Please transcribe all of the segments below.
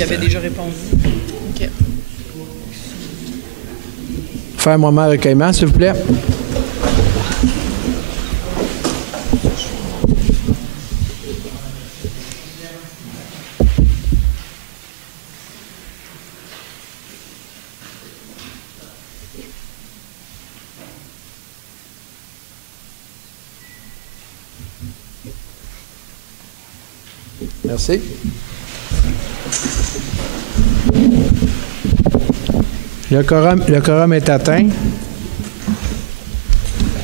il avait déjà répondu. OK. Faire un moment de recueillement, s'il vous plaît. Merci. Le quorum est atteint.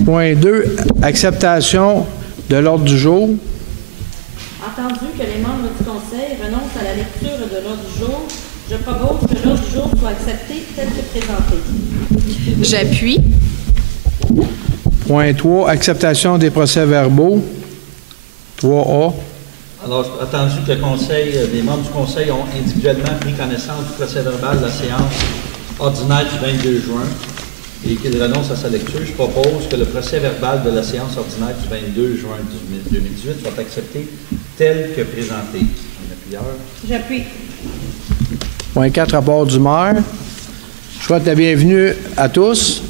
Point 2, acceptation de l'ordre du jour. Entendu que les membres du Conseil renoncent à la lecture de l'ordre du jour, je propose que l'ordre du jour soit accepté tel que présenté. J'appuie. Point 3, acceptation des procès-verbaux. 3A. Alors, attendu que les membres du Conseil ont individuellement pris connaissance du procès-verbal de la séance ordinaire du 22 juin et qu'ils renoncent à sa lecture, je propose que le procès-verbal de la séance ordinaire du 22 juin 2018 soit accepté tel que présenté. J'appuie. Point 4, rapport du maire. Je souhaite la bienvenue à tous,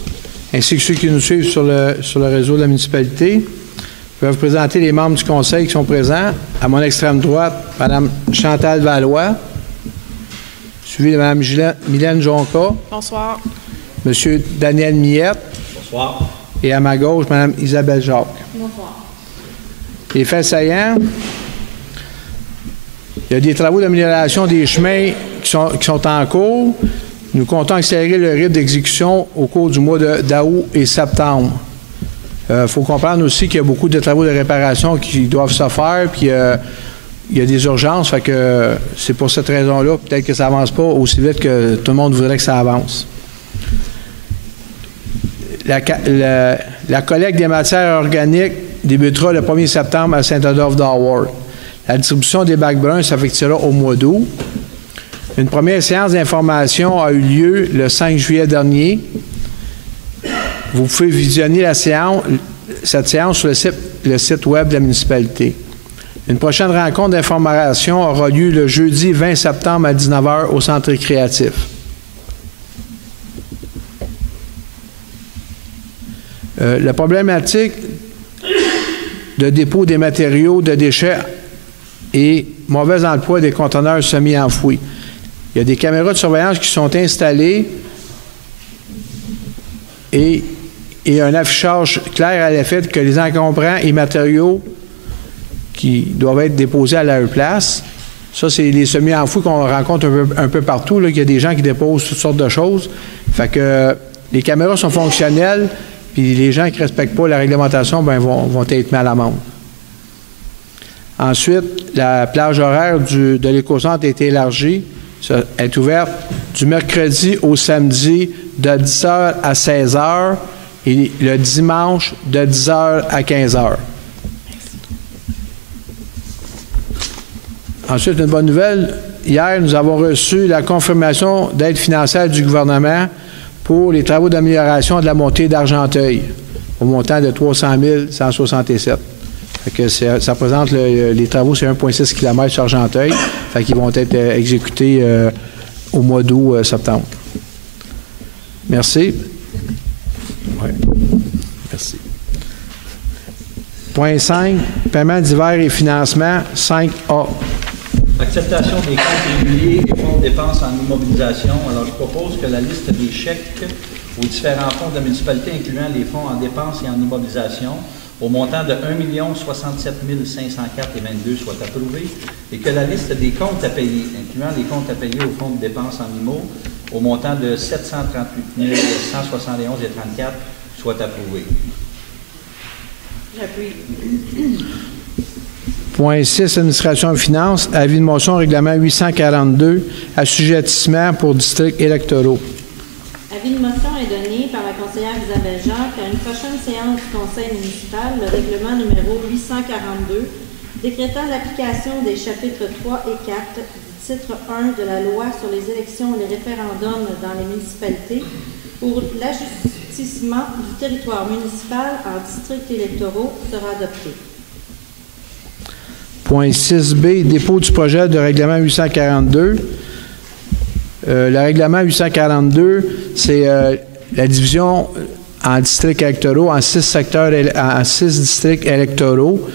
ainsi que ceux qui nous suivent sur le réseau de la municipalité. Je vais vous présenter les membres du Conseil qui sont présents. À mon extrême droite, Mme Chantal Valois, suivie de Mme Mylène Jonca. Bonsoir. M. Daniel Miette. Bonsoir. Et à ma gauche, Mme Isabelle Jacques. Bonsoir. Les faits saillants. Il y a des travaux d'amélioration des chemins qui sont en cours. Nous comptons accélérer le rythme d'exécution au cours du mois d'août et septembre. Il faut comprendre aussi qu'il y a beaucoup de travaux de réparation qui doivent se faire, puis il y a des urgences, fait que c'est pour cette raison-là, peut-être que ça n'avance pas aussi vite que tout le monde voudrait que ça avance. La collecte des matières organiques débutera le 1er septembre à Saint-Adolphe-d'Howard. La distribution des bacs bruns s'effectuera au mois d'août. Une première séance d'information a eu lieu le 5 juillet dernier. Vous pouvez visionner cette séance sur le site web de la municipalité. Une prochaine rencontre d'information aura lieu le jeudi 20 septembre à 19h au Centre récréatif. La problématique de dépôt des matériaux de déchets et mauvais emploi des conteneurs semi-enfouis. Il y a des caméras de surveillance qui sont installées et un affichage clair à l'effet que les encombrants et matériaux qui doivent être déposés à leur place. Ça, c'est les semi-enfouis qu'on rencontre un peu partout. Là. Il y a des gens qui déposent toutes sortes de choses. Fait que les caméras sont fonctionnelles, puis les gens qui ne respectent pas la réglementation vont être mis à l'amende. Ensuite, la plage horaire de l'écocentre a été élargie. Elle est ouverte du mercredi au samedi de 10h à 16h et le dimanche de 10h à 15h. Ensuite, une bonne nouvelle. Hier, nous avons reçu la confirmation d'aide financière du gouvernement pour les travaux d'amélioration de la montée d'Argenteuil au montant de 300 167. Fait que ça représente les travaux, c'est 1,6 km sur Argenteuil. Fait qu'ils vont être exécutés au mois d'août, septembre. Merci. Oui. Merci. Point 5, paiement divers et financement, 5A. Acceptation des comptes réguliers et fonds de dépenses en immobilisation. Alors, je propose que la liste des chèques aux différents fonds de la municipalité, incluant les fonds en dépenses et en immobilisation, au montant de 1 067 504,22 soit approuvée, et que la liste des comptes à payer, incluant les comptes à payer au fonds de dépenses en IMO, au montant de 738 171,34 soit approuvée. J'appuie. Point 6, administration et finances, avis de motion, règlement 842, assujettissement pour districts électoraux. Avis de motion est donné par la conseillère Isabelle Jacques à une prochaine séance du conseil municipal, le règlement numéro 842, décrétant l'application des chapitres 3 et 4 du titre 1 de la loi sur les élections et les référendums dans les municipalités pour l'ajustissement du territoire municipal en districts électoraux sera adopté. Point 6B, dépôt du projet de règlement 842. Le règlement 842, c'est la division en districts électoraux, en 6 secteurs, en 6 districts électoraux.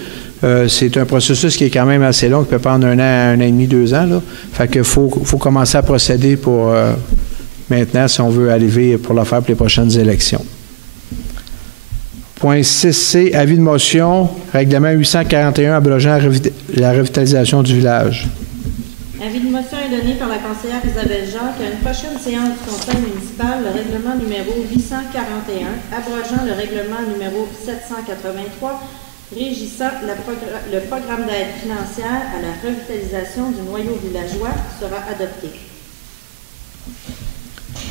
C'est un processus qui est quand même assez long, qui peut prendre 1 an, 1 an et demi, 2 ans. Là. Fait qu'il faut commencer à procéder pour maintenant, si on veut arriver pour le faire pour les prochaines élections. Point 6C, avis de motion, règlement 841 abrogeant la revitalisation du village. Avis de motion est donné par la conseillère Isabelle Jacques à une prochaine séance du conseil municipal, le règlement numéro 841, abrogeant le règlement numéro 783, régissant le programme d'aide financière à la revitalisation du noyau villageois sera adopté.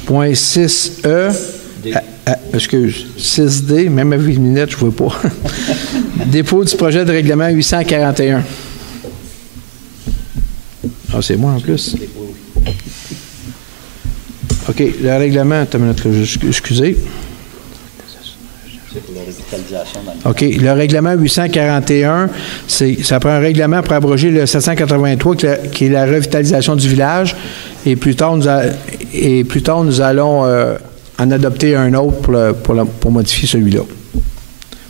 Point 6E, excuse, 6D, même avec une minute, je ne vois pas. Dépôt du projet de règlement 841. Ah, c'est moi en plus. OK, le règlement, attends une minute, excusez. C'est pour la revitalisation. OK, le règlement 841, ça prend un règlement pour abroger le 783, qui est la revitalisation du village. Et plus tard, nous allons en adopter un autre pour modifier celui-là.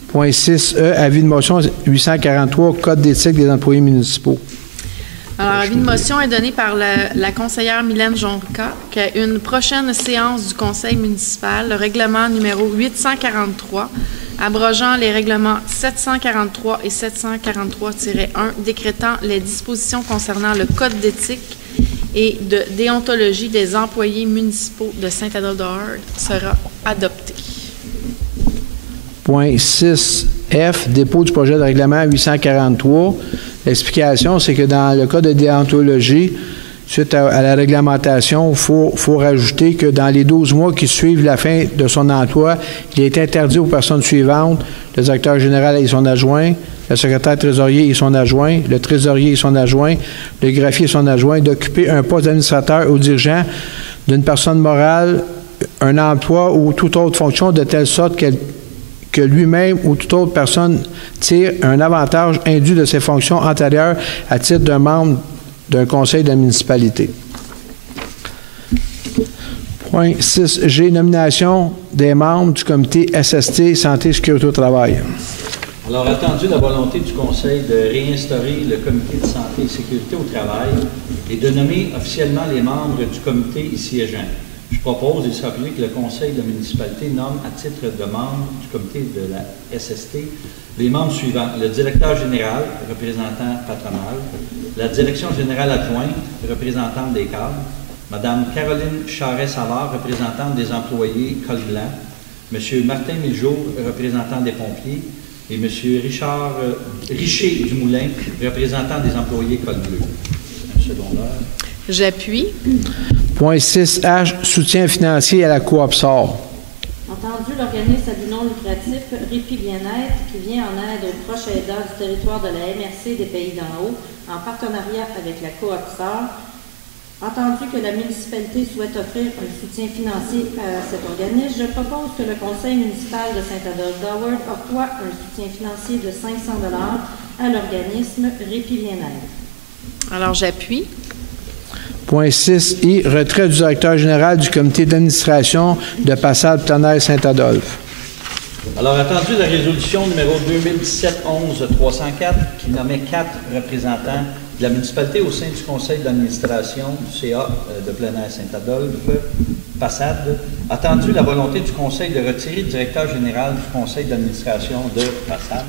Point 6E, avis de motion 843, Code d'éthique des employés municipaux. Alors, avis de motion est donné par la conseillère Mylène Jonca qu'à une prochaine séance du conseil municipal, le règlement numéro 843, abrogeant les règlements 743 et 743-1, décrétant les dispositions concernant le code d'éthique et de déontologie des employés municipaux de Saint-Adolphe-de-Hart sera adopté. Point 6F, dépôt du projet de règlement 843. L'explication, c'est que dans le cas de déontologie, suite à la réglementation, il faut rajouter que dans les 12 mois qui suivent la fin de son emploi, il est interdit aux personnes suivantes, le directeur général et son adjoint, le secrétaire trésorier et son adjoint, le trésorier et son adjoint, le greffier et son adjoint, d'occuper un poste d'administrateur ou dirigeant d'une personne morale, un emploi ou toute autre fonction de telle sorte que lui-même ou toute autre personne tire un avantage indu de ses fonctions antérieures à titre d'un membre d'un conseil de la municipalité. Point 6G, nomination des membres du comité SST Santé et Sécurité au travail. Alors, attendu la volonté du Conseil de réinstaurer le comité de santé et sécurité au travail et de nommer officiellement les membres du comité y siégeant, je propose, il sera appelé que le Conseil de municipalité nomme à titre de membre du comité de la SST les membres suivants: le directeur général, représentant patronal, la direction générale adjointe, représentante des cadres, Mme Caroline Charret-Savard, représentante des employés col blanc, M. Martin Miljour, représentant des pompiers, et M. Richer Dumoulin, représentant des employés col bleu. Un secondaire. J'appuie. Point 6H, soutien financier à la coop SOR. Entendu, l'organisme à but non lucratif Répi Bien-être, qui vient en aide aux proches aidants du territoire de la MRC des Pays d'en haut, en partenariat avec la coop SOR. Entendu que la municipalité souhaite offrir un soutien financier à cet organisme, je propose que le conseil municipal de Saint-Adolphe-de-Hart octroie un soutien financier de 500 $ à l'organisme Répi Bien-être. Alors, j'appuie. Point 6I, retrait du directeur général du comité d'administration de Passade Tonnerre Saint-Adolphe. Alors, attendu la résolution numéro 2017-11-304 qui nommait 4 représentants de la municipalité au sein du conseil d'administration du CA de plein air Saint-Adolphe, Passade, attendu la volonté du conseil de retirer le directeur général du conseil d'administration de Passade,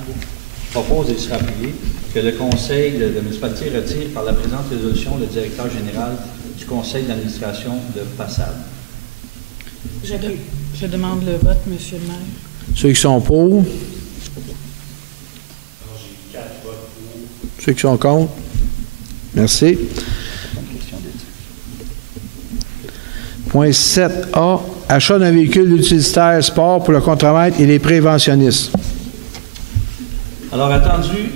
je propose et il sera appuyé que le conseil de municipalité retire par la présente résolution le directeur général du conseil d'administration de Passade. Je demande le vote, Monsieur le maire. Ceux qui sont pour. Alors, j'ai 4 votes pour. Ceux qui sont contre. Merci. Point 7A, achat d'un véhicule utilitaire sport pour le contremaître et les préventionnistes. Alors, attendu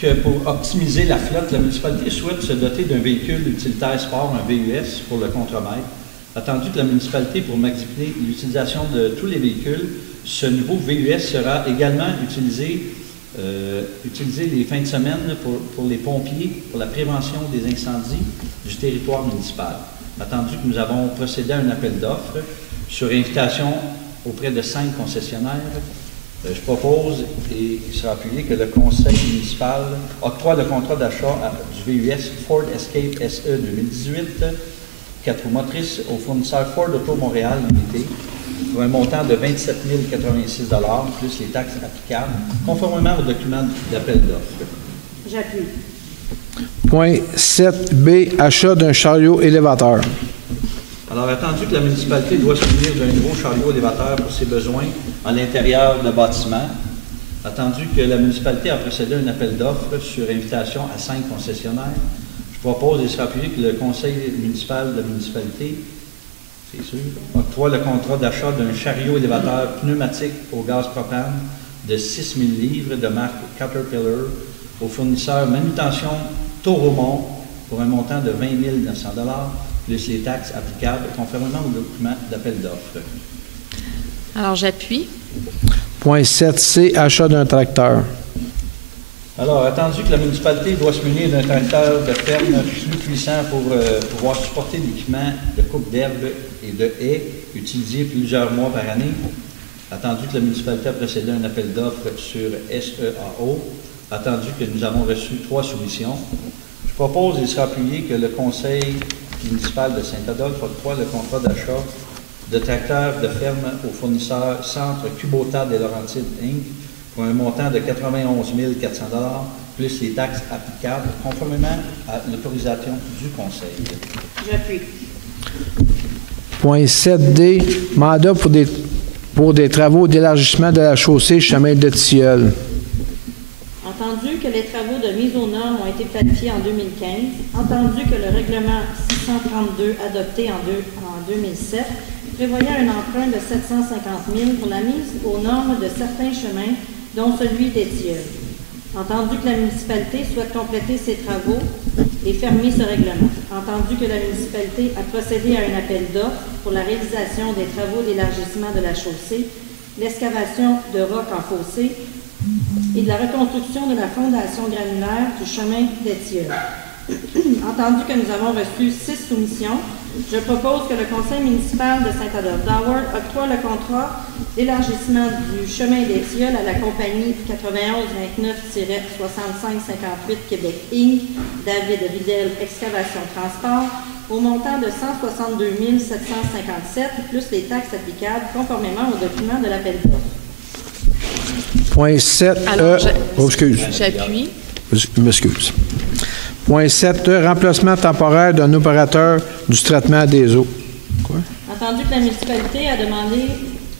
que pour optimiser la flotte, la municipalité souhaite se doter d'un véhicule utilitaire sport, un VUS, pour le contremaître. Attendu que la municipalité, pour maximiser l'utilisation de tous les véhicules, ce nouveau VUS sera également utilisé les fins de semaine pour les pompiers, pour la prévention des incendies du territoire municipal. attendu que nous avons procédé à un appel d'offres sur invitation auprès de 5 concessionnaires, je propose, et il sera appuyé, que le conseil municipal octroie le contrat d'achat du VUS Ford Escape SE 2018, 4 roues motrices, au fournisseur Ford Auto Montréal Limité, pour un montant de 27 086 $ plus les taxes applicables, conformément au document d'appel d'offres. J'appuie. Point 7B, achat d'un chariot élévateur. Alors, attendu que la municipalité doit se munir d'un nouveau chariot élévateur pour ses besoins à l'intérieur de bâtiments, attendu que la municipalité a procédé à un appel d'offres sur invitation à 5 concessionnaires, je propose et sera appuyé que le conseil municipal de la municipalité, c'est sûr, octroie le contrat d'achat d'un chariot élévateur pneumatique au gaz propane de 6 000 livres de marque Caterpillar au fournisseur Manutention Toromont pour un montant de 20 900 $ plus les taxes applicables, conformément au document d'appel d'offres. Alors, j'appuie. Point 7C, achat d'un tracteur. Alors, attendu que la municipalité doit se munir d'un tracteur de ferme plus puissant pour pouvoir supporter l'équipement de coupe d'herbe et de haies utilisé plusieurs mois par année, attendu que la municipalité a procédé à un appel d'offres sur SEAO, attendu que nous avons reçu 3 soumissions, je propose et sera appuyé que le conseil municipal de Saint-Adolphe octroie le contrat d'achat de tracteurs de ferme au fournisseur Centre Kubota des Laurentides Inc. pour un montant de 91 400 $ plus les taxes applicables, conformément à l'autorisation du conseil. J'appuie. Point 7D, mandat pour des travaux d'élargissement de la chaussée chemin de Tilleul. Entendu que les travaux de mise aux normes ont été planifiés en 2015, entendu que le règlement 632 adopté en 2007 prévoyait un emprunt de 750 000 pour la mise aux normes de certains chemins, dont celui des Tilleuls. Entendu que la municipalité souhaite compléter ses travaux et fermer ce règlement. Entendu que la municipalité a procédé à un appel d'offres pour la réalisation des travaux d'élargissement de la chaussée, l'excavation de rocs en fossé et de la reconstruction de la fondation granulaire du chemin des Tilleuls. Entendu que nous avons reçu 6 soumissions, je propose que le conseil municipal de Saint-Adolphe d'Howard octroie le contrat d'élargissement du chemin des Tilleuls à la compagnie 9129-6558 Québec Inc. David Ridel Excavation Transport au montant de 162 757 plus les taxes applicables conformément au document de l'appel d'offres. Point 7E. J'appuie. Je m'excuse. Point 7E, remplacement temporaire d'un opérateur du traitement des eaux. Quoi? Entendu que la municipalité a demandé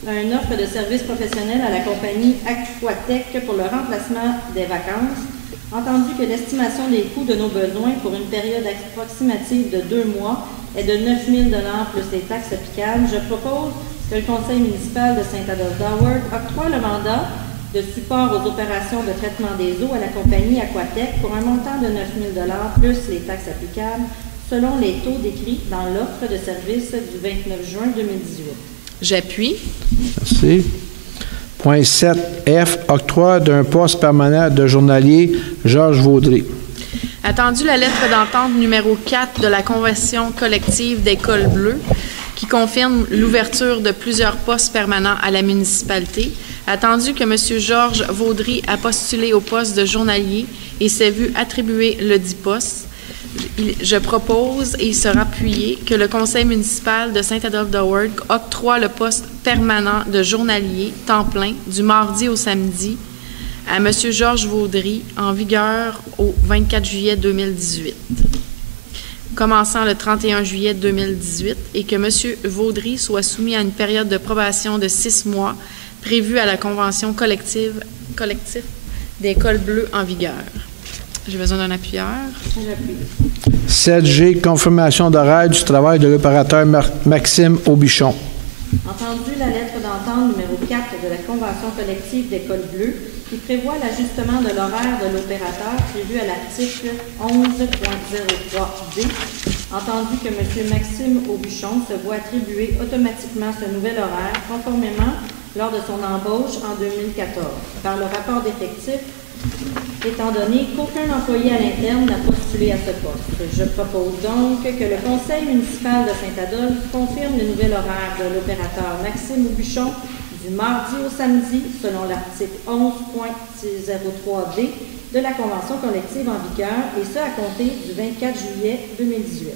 une offre de service professionnel à la compagnie Aquatec pour le remplacement des vacances, entendu que l'estimation des coûts de nos besoins pour une période approximative de 2 mois est de 9 000 $ plus les taxes applicables, je propose que le conseil municipal de Saint-Adolphe d'Howard octroie le mandat de support aux opérations de traitement des eaux à la compagnie Aquatec pour un montant de 9 000 $ plus les taxes applicables selon les taux décrits dans l'offre de service du 29 juin 2018. J'appuie. Merci. Point 7F, octroi d'un poste permanent de journalier Georges Vaudry. Attendu la lettre d'entente numéro 4 de la Convention collective des cols bleus qui confirme l'ouverture de plusieurs postes permanents à la municipalité, attendu que M. Georges Vaudry a postulé au poste de journalier et s'est vu attribuer le dit poste, je propose et il sera appuyé que le conseil municipal de Saint-Adolphe d'Howard octroie le poste permanent de journalier temps plein du mardi au samedi à M. Georges Vaudry en vigueur au 24 juillet 2018. Commençant le 31 juillet 2018 et que M. Vaudry soit soumis à une période de probation de 6 mois prévue à la convention collective des cols bleus en vigueur. J'ai besoin d'un appuyeur. 7G, confirmation d'horaire du travail de l'opérateur Maxime Aubichon. Entendu la lettre d'entente numéro 4 de la Convention collective des cols bleus qui prévoit l'ajustement de l'horaire de l'opérateur prévu à l'article 11.03D, entendu que M. Maxime Aubichon se voit attribuer automatiquement ce nouvel horaire conformément lors de son embauche en 2014 par le rapport d'effectifs étant donné qu'aucun employé à l'interne n'a postulé à ce poste. Je propose donc que le conseil municipal de Saint-Adolphe confirme le nouvel horaire de l'opérateur Maxime Aubuchon du mardi au samedi, selon l'article 11.03D de la Convention collective en vigueur, et ce à compter du 24 juillet 2018.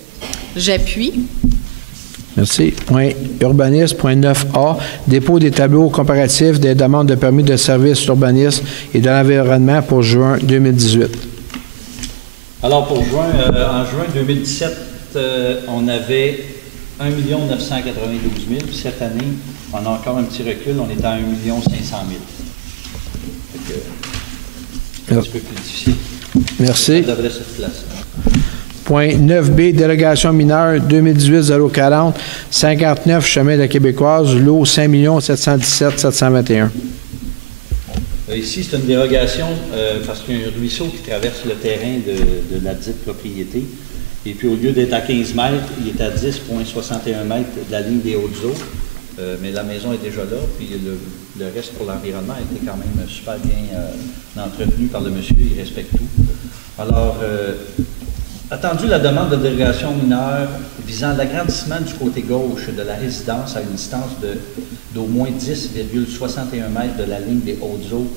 J'appuie. Merci. Point urbanisme, point 9A, dépôt des tableaux comparatifs des demandes de permis de services d'urbanisme et de l'environnement pour juin 2018. Alors, pour juin, en juin 2017, on avait 1 992 000. Cette année, on a encore un petit recul, on est à 1 500 000. C'est un petit peu plus difficile. Merci. Ça devrait se placer. Point 9B, délégation mineure 2018-040, 59 chemin de la Québécoise, lot 5 717 721. Ici, c'est une dérogation parce qu'il y a un ruisseau qui traverse le terrain de la dite propriété. Et puis, au lieu d'être à 15 mètres, il est à 10,61 mètres de la ligne des hautes eaux. Mais la maison est déjà là, puis le reste pour l'environnement a été quand même super bien entretenu par le monsieur, il respecte tout. Alors, attendu la demande de dérogation mineure visant l'agrandissement du côté gauche de la résidence à une distance d'au moins 10,61 mètres de la ligne des hautes eaux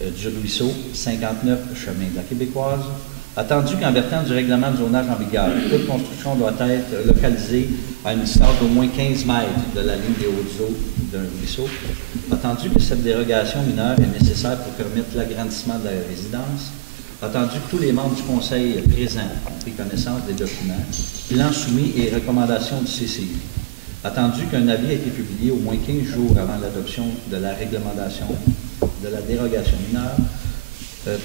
du ruisseau, 59 chemin de la Québécoise. Attendu qu'en vertant du règlement de zonage en vigueur, toute construction doit être localisée à une distance d'au moins 15 mètres de la ligne des hautes eaux d'un ruisseau. Attendu que cette dérogation mineure est nécessaire pour permettre l'agrandissement de la résidence. Attendu que tous les membres du Conseil présents ont pris connaissance des documents, plans soumis et recommandations du CCI. Attendu qu'un avis a été publié au moins 15 jours avant l'adoption de la réglementation de la dérogation mineure,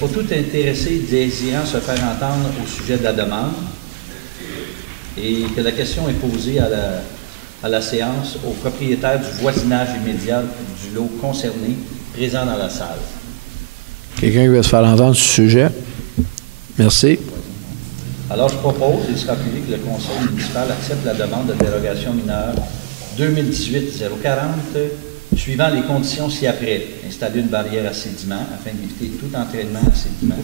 pour tout intéressé désirant se faire entendre au sujet de la demande, et que la question est posée à la séance au propriétaire du voisinage immédiat du lot concerné présent dans la salle. Quelqu'un qui veut se faire entendre sur ce sujet? Merci. Alors, je propose, et il sera publié, que le Conseil municipal accepte la demande de dérogation mineure 2018-040, suivant les conditions ci-après. Installer une barrière à sédiment afin d'éviter tout entraînement à sédiment.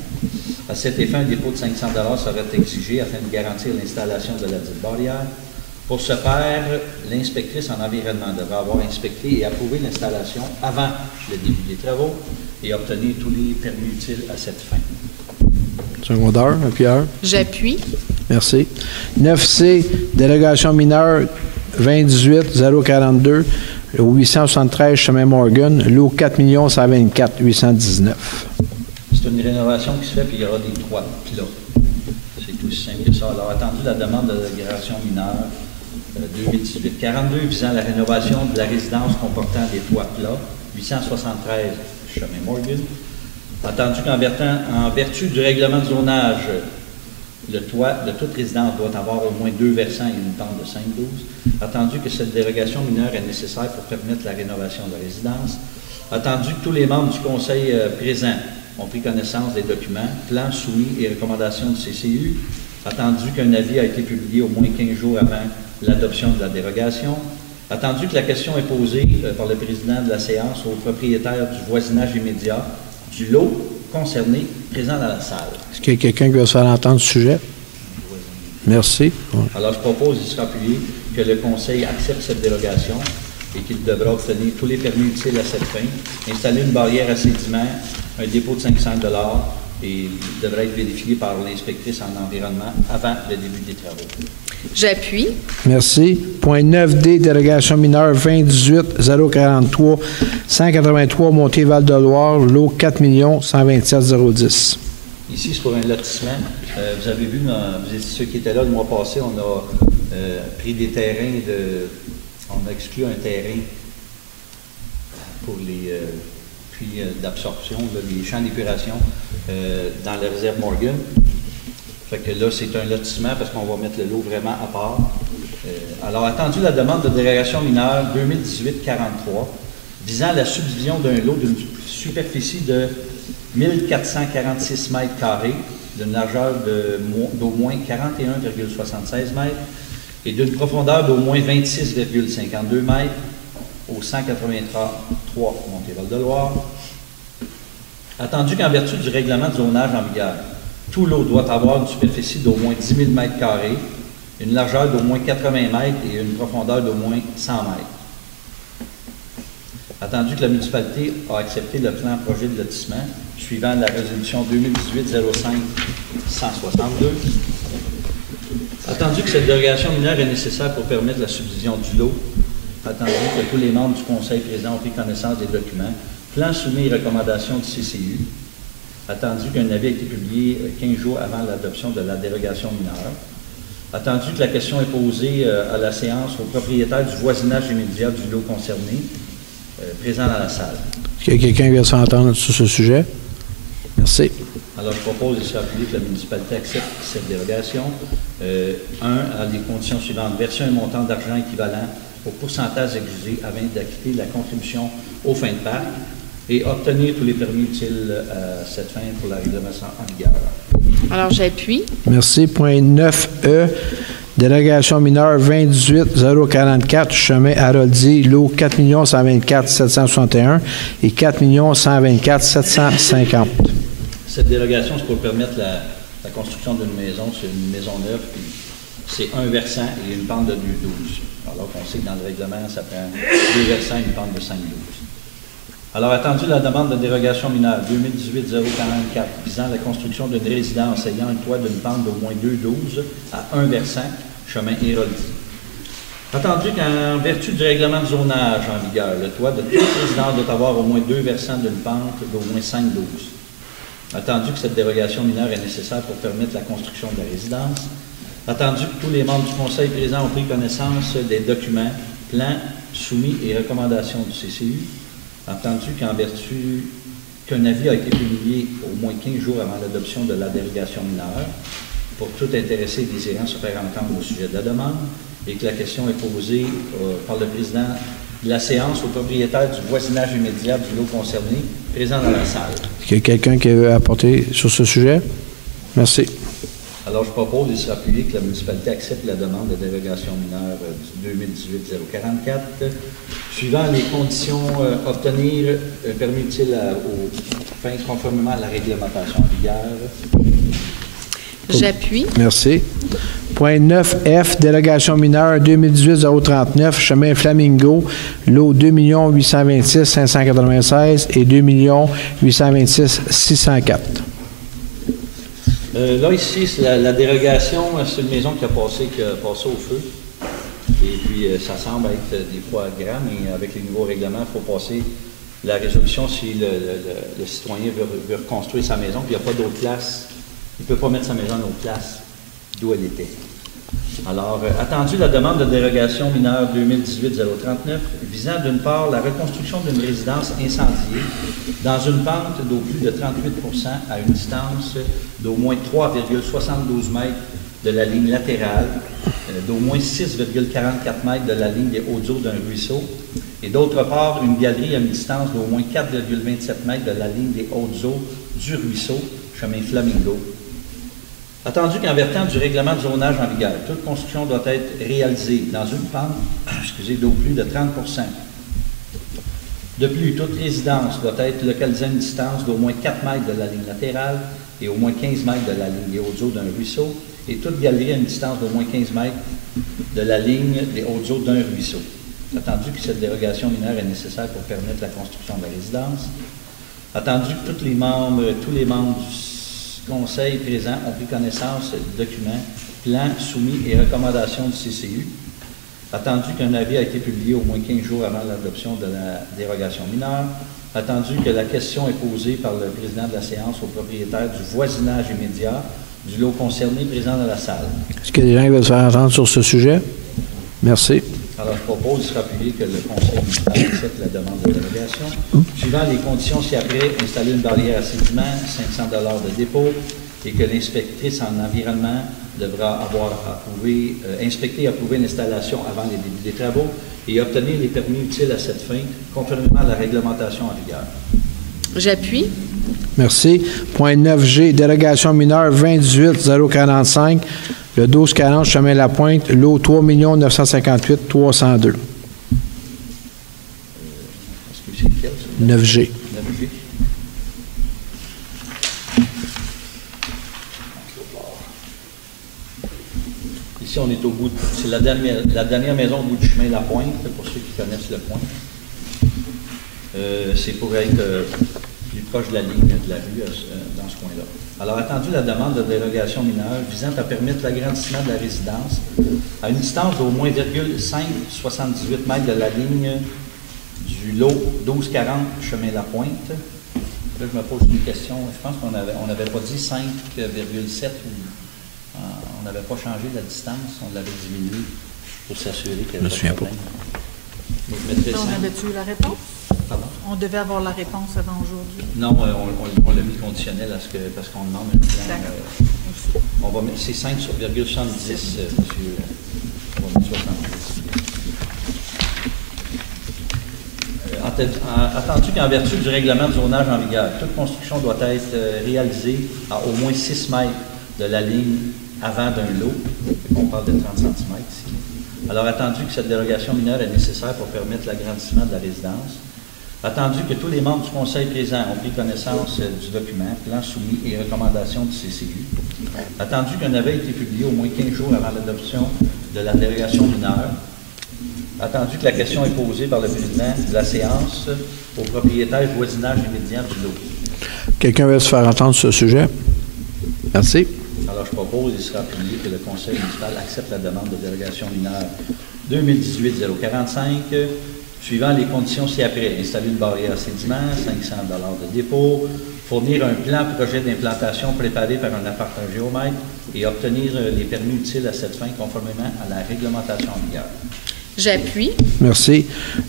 À cet effet, un dépôt de 500 $ serait exigé afin de garantir l'installation de la dite barrière. Pour ce faire, l'inspectrice en environnement devra avoir inspecté et approuvé l'installation avant le début des travaux et obtenir tous les permis utiles à cette fin. Secondaire, Pierre. J'appuie. Merci. 9C, délégation mineure 2018-042, 873 chemin Morgan, lot 4 124 819. C'est une rénovation qui se fait, puis il y aura des toits plats. C'est aussi simple que ça. Alors, attendu la demande de délégation mineure 2018-42 visant la rénovation de la résidence comportant des toits plats, 873 chemin Morgan. Attendu qu'en vertu du règlement de zonage, le toit de toute résidence doit avoir au moins 2 versants et une tente de 5,12. Attendu que cette dérogation mineure est nécessaire pour permettre la rénovation de la résidence. Attendu que tous les membres du Conseil présents ont pris connaissance des documents, plans soumis et recommandations du CCU. Attendu qu'un avis a été publié au moins 15 jours avant l'adoption de la dérogation. Attendu que la question est posée par le président de la séance au propriétaire du voisinage immédiat du lot concerné présent dans la salle. Est-ce qu'il y a quelqu'un qui veut se faire entendre ce sujet? Merci. Alors, je propose, il sera appuyé, que le Conseil accepte cette dérogation et qu'il devra obtenir tous les permis utiles à cette fin, installer une barrière à sédiment, un dépôt de 500 $ et devra être vérifié par l'inspectrice en environnement avant le début des travaux. J'appuie. Merci. Point 9D, délégation mineure 2018-043, 183 Montée-Val-de-Loire, lot 4 127 010. Ici, c'est pour un lotissement. Vous avez vu, vous étiez ceux qui étaient là le mois passé, on a pris des terrains on a exclu un terrain pour les puits d'absorption, les champs d'épuration dans la réserve Morgan. Fait que là, c'est un lotissement parce qu'on va mettre le lot vraiment à part. Alors, attendu la demande de dérogation mineure 2018-43 visant la subdivision d'un lot d'une superficie de 1446 mètres carrés, d'une largeur d'au moins 41,76 mètres et d'une profondeur d'au moins 26,52 mètres au 183 Montée-Val-de-Loire. Attendu qu'en vertu du règlement de zonage en vigueur, tout lot doit avoir une superficie d'au moins 10 000 m², une largeur d'au moins 80 mètres et une profondeur d'au moins 100 mètres. Attendu que la municipalité a accepté le plan projet de lotissement suivant la résolution 2018-05-162. Attendu que cette dérogation mineure est nécessaire pour permettre la subdivision du lot. Attendu que tous les membres du conseil présent ont pris connaissance des documents, plan soumis et recommandations du CCU. Attendu qu'un avis a été publié 15 jours avant l'adoption de la dérogation mineure. Attendu que la question est posée à la séance au propriétaire du voisinage immédiat du lot concerné, présent dans la salle. Est-ce qu'il y a quelqu'un qui vient s'entendre sur ce sujet? Merci. Alors, je propose de s'appuyer que la municipalité accepte cette dérogation. À les conditions suivantes. Verser un montant d'argent équivalent au pourcentage exigé afin d'acquitter la contribution aux fins de parc et obtenir tous les permis utiles à cette fin pour la réglementation en vigueur. Alors, j'appuie. Merci. Point 9E, délégation mineure 2018-044, chemin Haroldi, lot 4 124 761 et 4 124 750. Cette dérogation, c'est pour permettre la construction d'une maison. C'est une maison neuve, puis c'est un versant et une pente de 2,12. Alors qu'on sait que dans le règlement, ça prend 2 versants et une pente de 5,12. Alors, attendu la demande de dérogation mineure 2018-044 visant la construction d'une résidence ayant un toit d'une pente d'au moins 2,12 à un versant, chemin Héroldi. Attendu qu'en vertu du règlement de zonage en vigueur, le toit de toute résidence doit avoir au moins 2 versants d'une pente d'au moins 5,12. Attendu que cette dérogation mineure est nécessaire pour permettre la construction de la résidence. Attendu que tous les membres du conseil présent ont pris connaissance des documents, plans, soumis et recommandations du CCU. Entendu qu'en vertu qu'un avis a été publié au moins 15 jours avant l'adoption de la dérogation mineure pour tout intéressé désirant se faire entendre au sujet de la demande et que la question est posée par le président de la séance au propriétaire du voisinage immédiat du lot concerné présent dans la salle. Est-ce qu'il y a quelqu'un qui veut apporter sur ce sujet? Merci. Alors, je propose de se rappeler que la municipalité accepte la demande de dérogation mineure du 2018-044, suivant les conditions obtenir un permis utile aux fins conformément à la réglementation en vigueur. J'appuie. Merci. Point 9F, délégation mineure 2018-039, chemin Flamingo, lot 2 826 596 et 2 826 604. Là, ici, c'est la dérogation, c'est une maison qui a passé au feu. Et puis, ça semble être des fois grand, mais avec les nouveaux règlements, il faut passer la résolution si le citoyen veut reconstruire sa maison, puis il n'y a pas d'autre place. Il ne peut pas mettre sa maison en autre place d'où elle était. Alors, attendu la demande de dérogation mineure 2018-039 visant d'une part la reconstruction d'une résidence incendiée dans une pente d'au plus de 38% à une distance d'au moins 3,72 mètres de la ligne latérale, d'au moins 6,44 mètres de la ligne des hautes eaux d'un ruisseau, et d'autre part une galerie à une distance d'au moins 4,27 mètres de la ligne des hautes eaux du ruisseau, chemin Flamingo. Attendu qu'en vertu du règlement de zonage en vigueur, toute construction doit être réalisée dans une pente d'au plus de 30%. De plus, toute résidence doit être localisée à une distance d'au moins 4 mètres de la ligne latérale et au moins 15 mètres de la ligne des hautes eaux d'un ruisseau, et toute galerie à une distance d'au moins 15 mètres de la ligne des hautes eaux d'un ruisseau. Attendu que cette dérogation mineure est nécessaire pour permettre la construction de la résidence. Attendu que tous les membres du conseil présent ont pris connaissance des documents, plans, soumis et recommandations du CCU. Attendu qu'un avis a été publié au moins 15 jours avant l'adoption de la dérogation mineure. Attendu que la question est posée par le président de la séance au propriétaire du voisinage immédiat du lot concerné présent dans la salle. Est-ce que les gens veulent se faire entendre sur ce sujet? Merci. Alors, je propose de se rappeler que le conseil municipal accepte la demande de dérogation. Suivant les conditions ci-après, installer une barrière à sédiment, 500 $ de dépôt, et que l'inspectrice en environnement devra avoir inspecté et approuvé l'installation avant les débuts des travaux et obtenir les permis utiles à cette fin, conformément à la réglementation en vigueur. J'appuie. Merci. Point 9G, délégation mineure 2018-045, le 1240 chemin La Pointe, lot 3 958 302. Est-ce que c'est lequel, ça? 9G. 9G. Ici, on est au bout, c'est la dernière maison au bout du chemin La Pointe, pour ceux qui connaissent le Pointe. C'est pour être plus proche de la ligne de la rue dans ce coin-là. Alors, attendu la demande de dérogation mineure visant à permettre l'agrandissement de la résidence à une distance d'au moins 5,78 mètres de la ligne du lot 1240 chemin La Pointe. Là, je me pose une question. Je pense qu'on n'avait pas dit 5,7 ou on n'avait pas changé la distance, on l'avait diminué pour s'assurer qu'il y avait pas de problème. Donc, on avait-tu eu la réponse? Pardon? On devait avoir la réponse avant aujourd'hui. Non, on l'a mis conditionnel parce qu'on demande un plan. On va mettre, c'est 5,70, monsieur. On va mettre 70. Attendu qu'en vertu du règlement de zonage en vigueur, toute construction doit être réalisée à au moins 6 mètres de la ligne avant d'un lot. On parle de 30 cm ici. Alors, attendu que cette dérogation mineure est nécessaire pour permettre l'agrandissement de la résidence, attendu que tous les membres du Conseil présent ont pris connaissance du document, plan soumis et recommandations du CCU, attendu qu'un avis ait été publié au moins 15 jours avant l'adoption de la dérogation mineure, attendu que la question est posée par le président de la séance au propriétaire voisinage immédiat du lot. Quelqu'un veut se faire entendre sur ce sujet? Merci. Alors, je propose, il sera publié que le Conseil municipal accepte la demande de dérogation mineure 2018-045, suivant les conditions ci-après. Installer une barrière à sédiments, 500 $ de dépôt, fournir un plan projet d'implantation préparé par un appartement géomètre et obtenir les permis utiles à cette fin conformément à la réglementation en vigueur. J'appuie. Merci.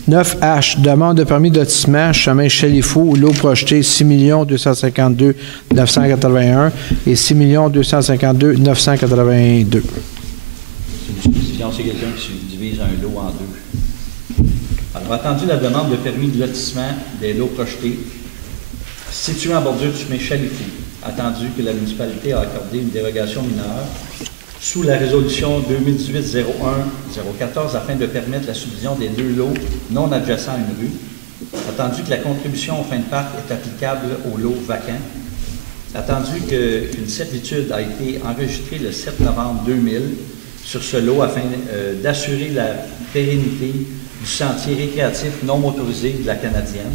9H, demande de permis de lotissement, chemin Chalifou, lot projeté 6 252 981 et 6 252 982. C'est une subdivision, c'est quelqu'un qui subdivise un lot en deux. Alors, attendu la demande de permis de lotissement des lots projetés situés en bordure du chemin Chalifou, attendu que la municipalité a accordé une dérogation mineure sous la résolution 2018-01-014 afin de permettre la subdivision des deux lots non adjacents à une rue, attendu que la contribution aux fins de parc est applicable aux lots vacants, attendu qu'une servitude a été enregistrée le 7 novembre 2000 sur ce lot afin d'assurer la pérennité du sentier récréatif non motorisé de la Canadienne.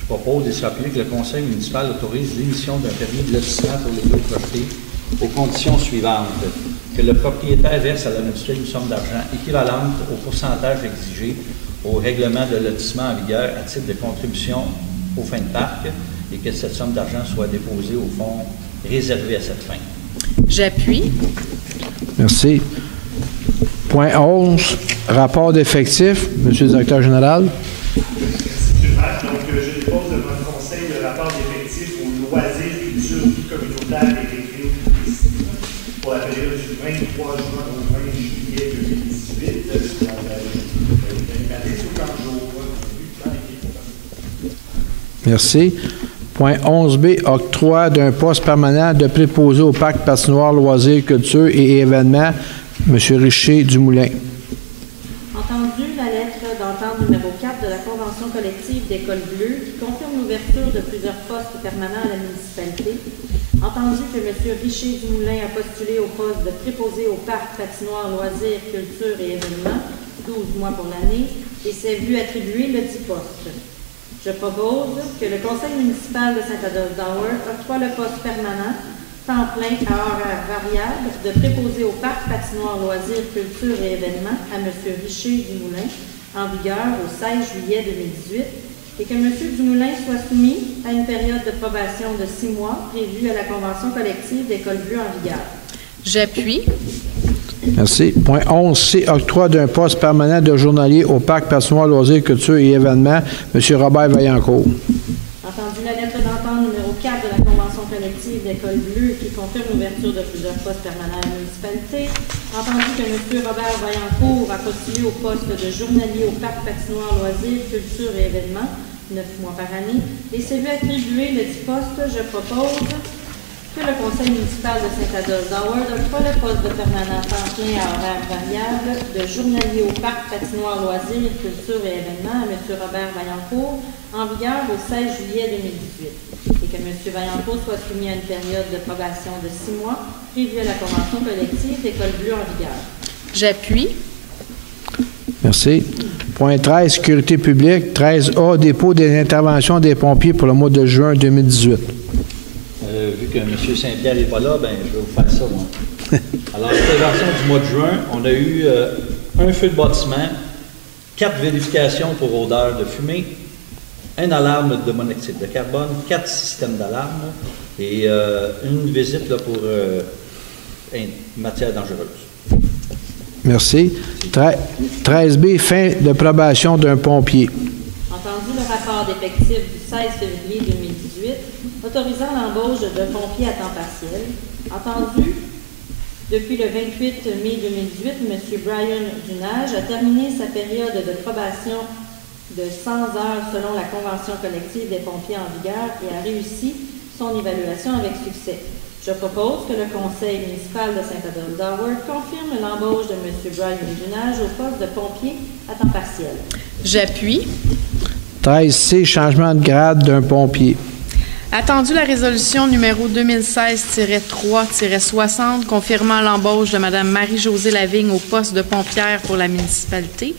Je propose et s'appuyer que le Conseil municipal autorise l'émission d'un permis de lotissement pour les lots projetés aux conditions suivantes. Que le propriétaire verse à la municipalité une somme d'argent équivalente au pourcentage exigé au règlement de lotissement en vigueur à titre de contribution aux fins de parc et que cette somme d'argent soit déposée au fonds réservé à cette fin. J'appuie. Merci. Point 11, rapport d'effectifs. Monsieur le directeur général. Merci, donc, je dépose devant le Conseil le rapport d'effectifs aux loisirs, culture, vie communautaire et récréation pour la période du 23 juin au 20 juillet 2018. Merci. Point 11B, octroi d'un poste permanent de préposé au parc patinoire, loisirs, culture et événements. Monsieur Richer Dumoulin. Entendu la lettre d'entente numéro 4 de la Convention collective d'École Bleue qui confirme l'ouverture de plusieurs postes permanents à la municipalité. Entendu que M. Richer Dumoulin a postulé au poste de préposé au parc patinoire, loisirs, culture et événements, 12 mois pour l'année, et s'est vu attribuer le dit poste. Je propose que le Conseil municipal de Saint-Adolphe-d'Auer octroie le poste permanent, temps plein à horaire variable, de préposé au parc patinoire, loisirs, culture et événements à M. Richer Dumoulin, en vigueur au 16 juillet 2018, et que M. Dumoulin soit soumis à une période de probation de 6 mois prévue à la Convention collective d'École Bleue en vigueur. J'appuie. Merci. Point 11C, octroi d'un poste permanent de journalier au parc patinoire, loisirs, culture et événements. M. Robert Vaillancourt. Entendu la lettre d'entente numéro 4 de la Convention collective d'École Bleue qui confirme l'ouverture de plusieurs postes permanents à la municipalité. Entendu que M. Robert Vaillancourt a postulé au poste de journalier au parc patinoire, loisirs, culture et événements, 9 mois par année, et s'est vu attribuer le dit poste. Je propose que le conseil municipal de Saint-Adolphe d'Howard octroie le poste de permanent temps plein à horaire variable de journalier au parc patinoire loisirs, culture et événements à M. Robert Vaillancourt en vigueur au 16 juillet 2018 et que M. Vaillancourt soit soumis à une période de probation de 6 mois prévue à la convention collective d'École Bleue en vigueur. J'appuie. Merci. Point 13, sécurité publique. 13A, dépôt des interventions des pompiers pour le mois de juin 2018. Vu que M. Saint-Pierre n'est pas là, ben, je vais vous faire ça, moi. Alors, l'intervention du mois de juin, on a eu un feu de bâtiment, 4 vérifications pour odeur de fumée, une alarme de monoxyde de carbone, 4 systèmes d'alarme et une visite là, pour matière dangereuse. Merci. 13B, fin de probation d'un pompier. Entendu le rapport d'effectifs du 16 février 2018 autorisant l'embauche de pompiers à temps partiel. Entendu, depuis le 28 mai 2018, M. Brian Dunage a terminé sa période de probation de 100 heures selon la Convention collective des pompiers en vigueur et a réussi son évaluation avec succès. Je propose que le conseil municipal de Saint-Adolphe d'Howard confirme l'embauche de M. Brian Dunage au poste de pompier à temps partiel. J'appuie. 13C, changement de grade d'un pompier. Attendu la résolution numéro 2016-3-60 confirmant l'embauche de Mme Marie-Josée Lavigne au poste de pompière pour la municipalité.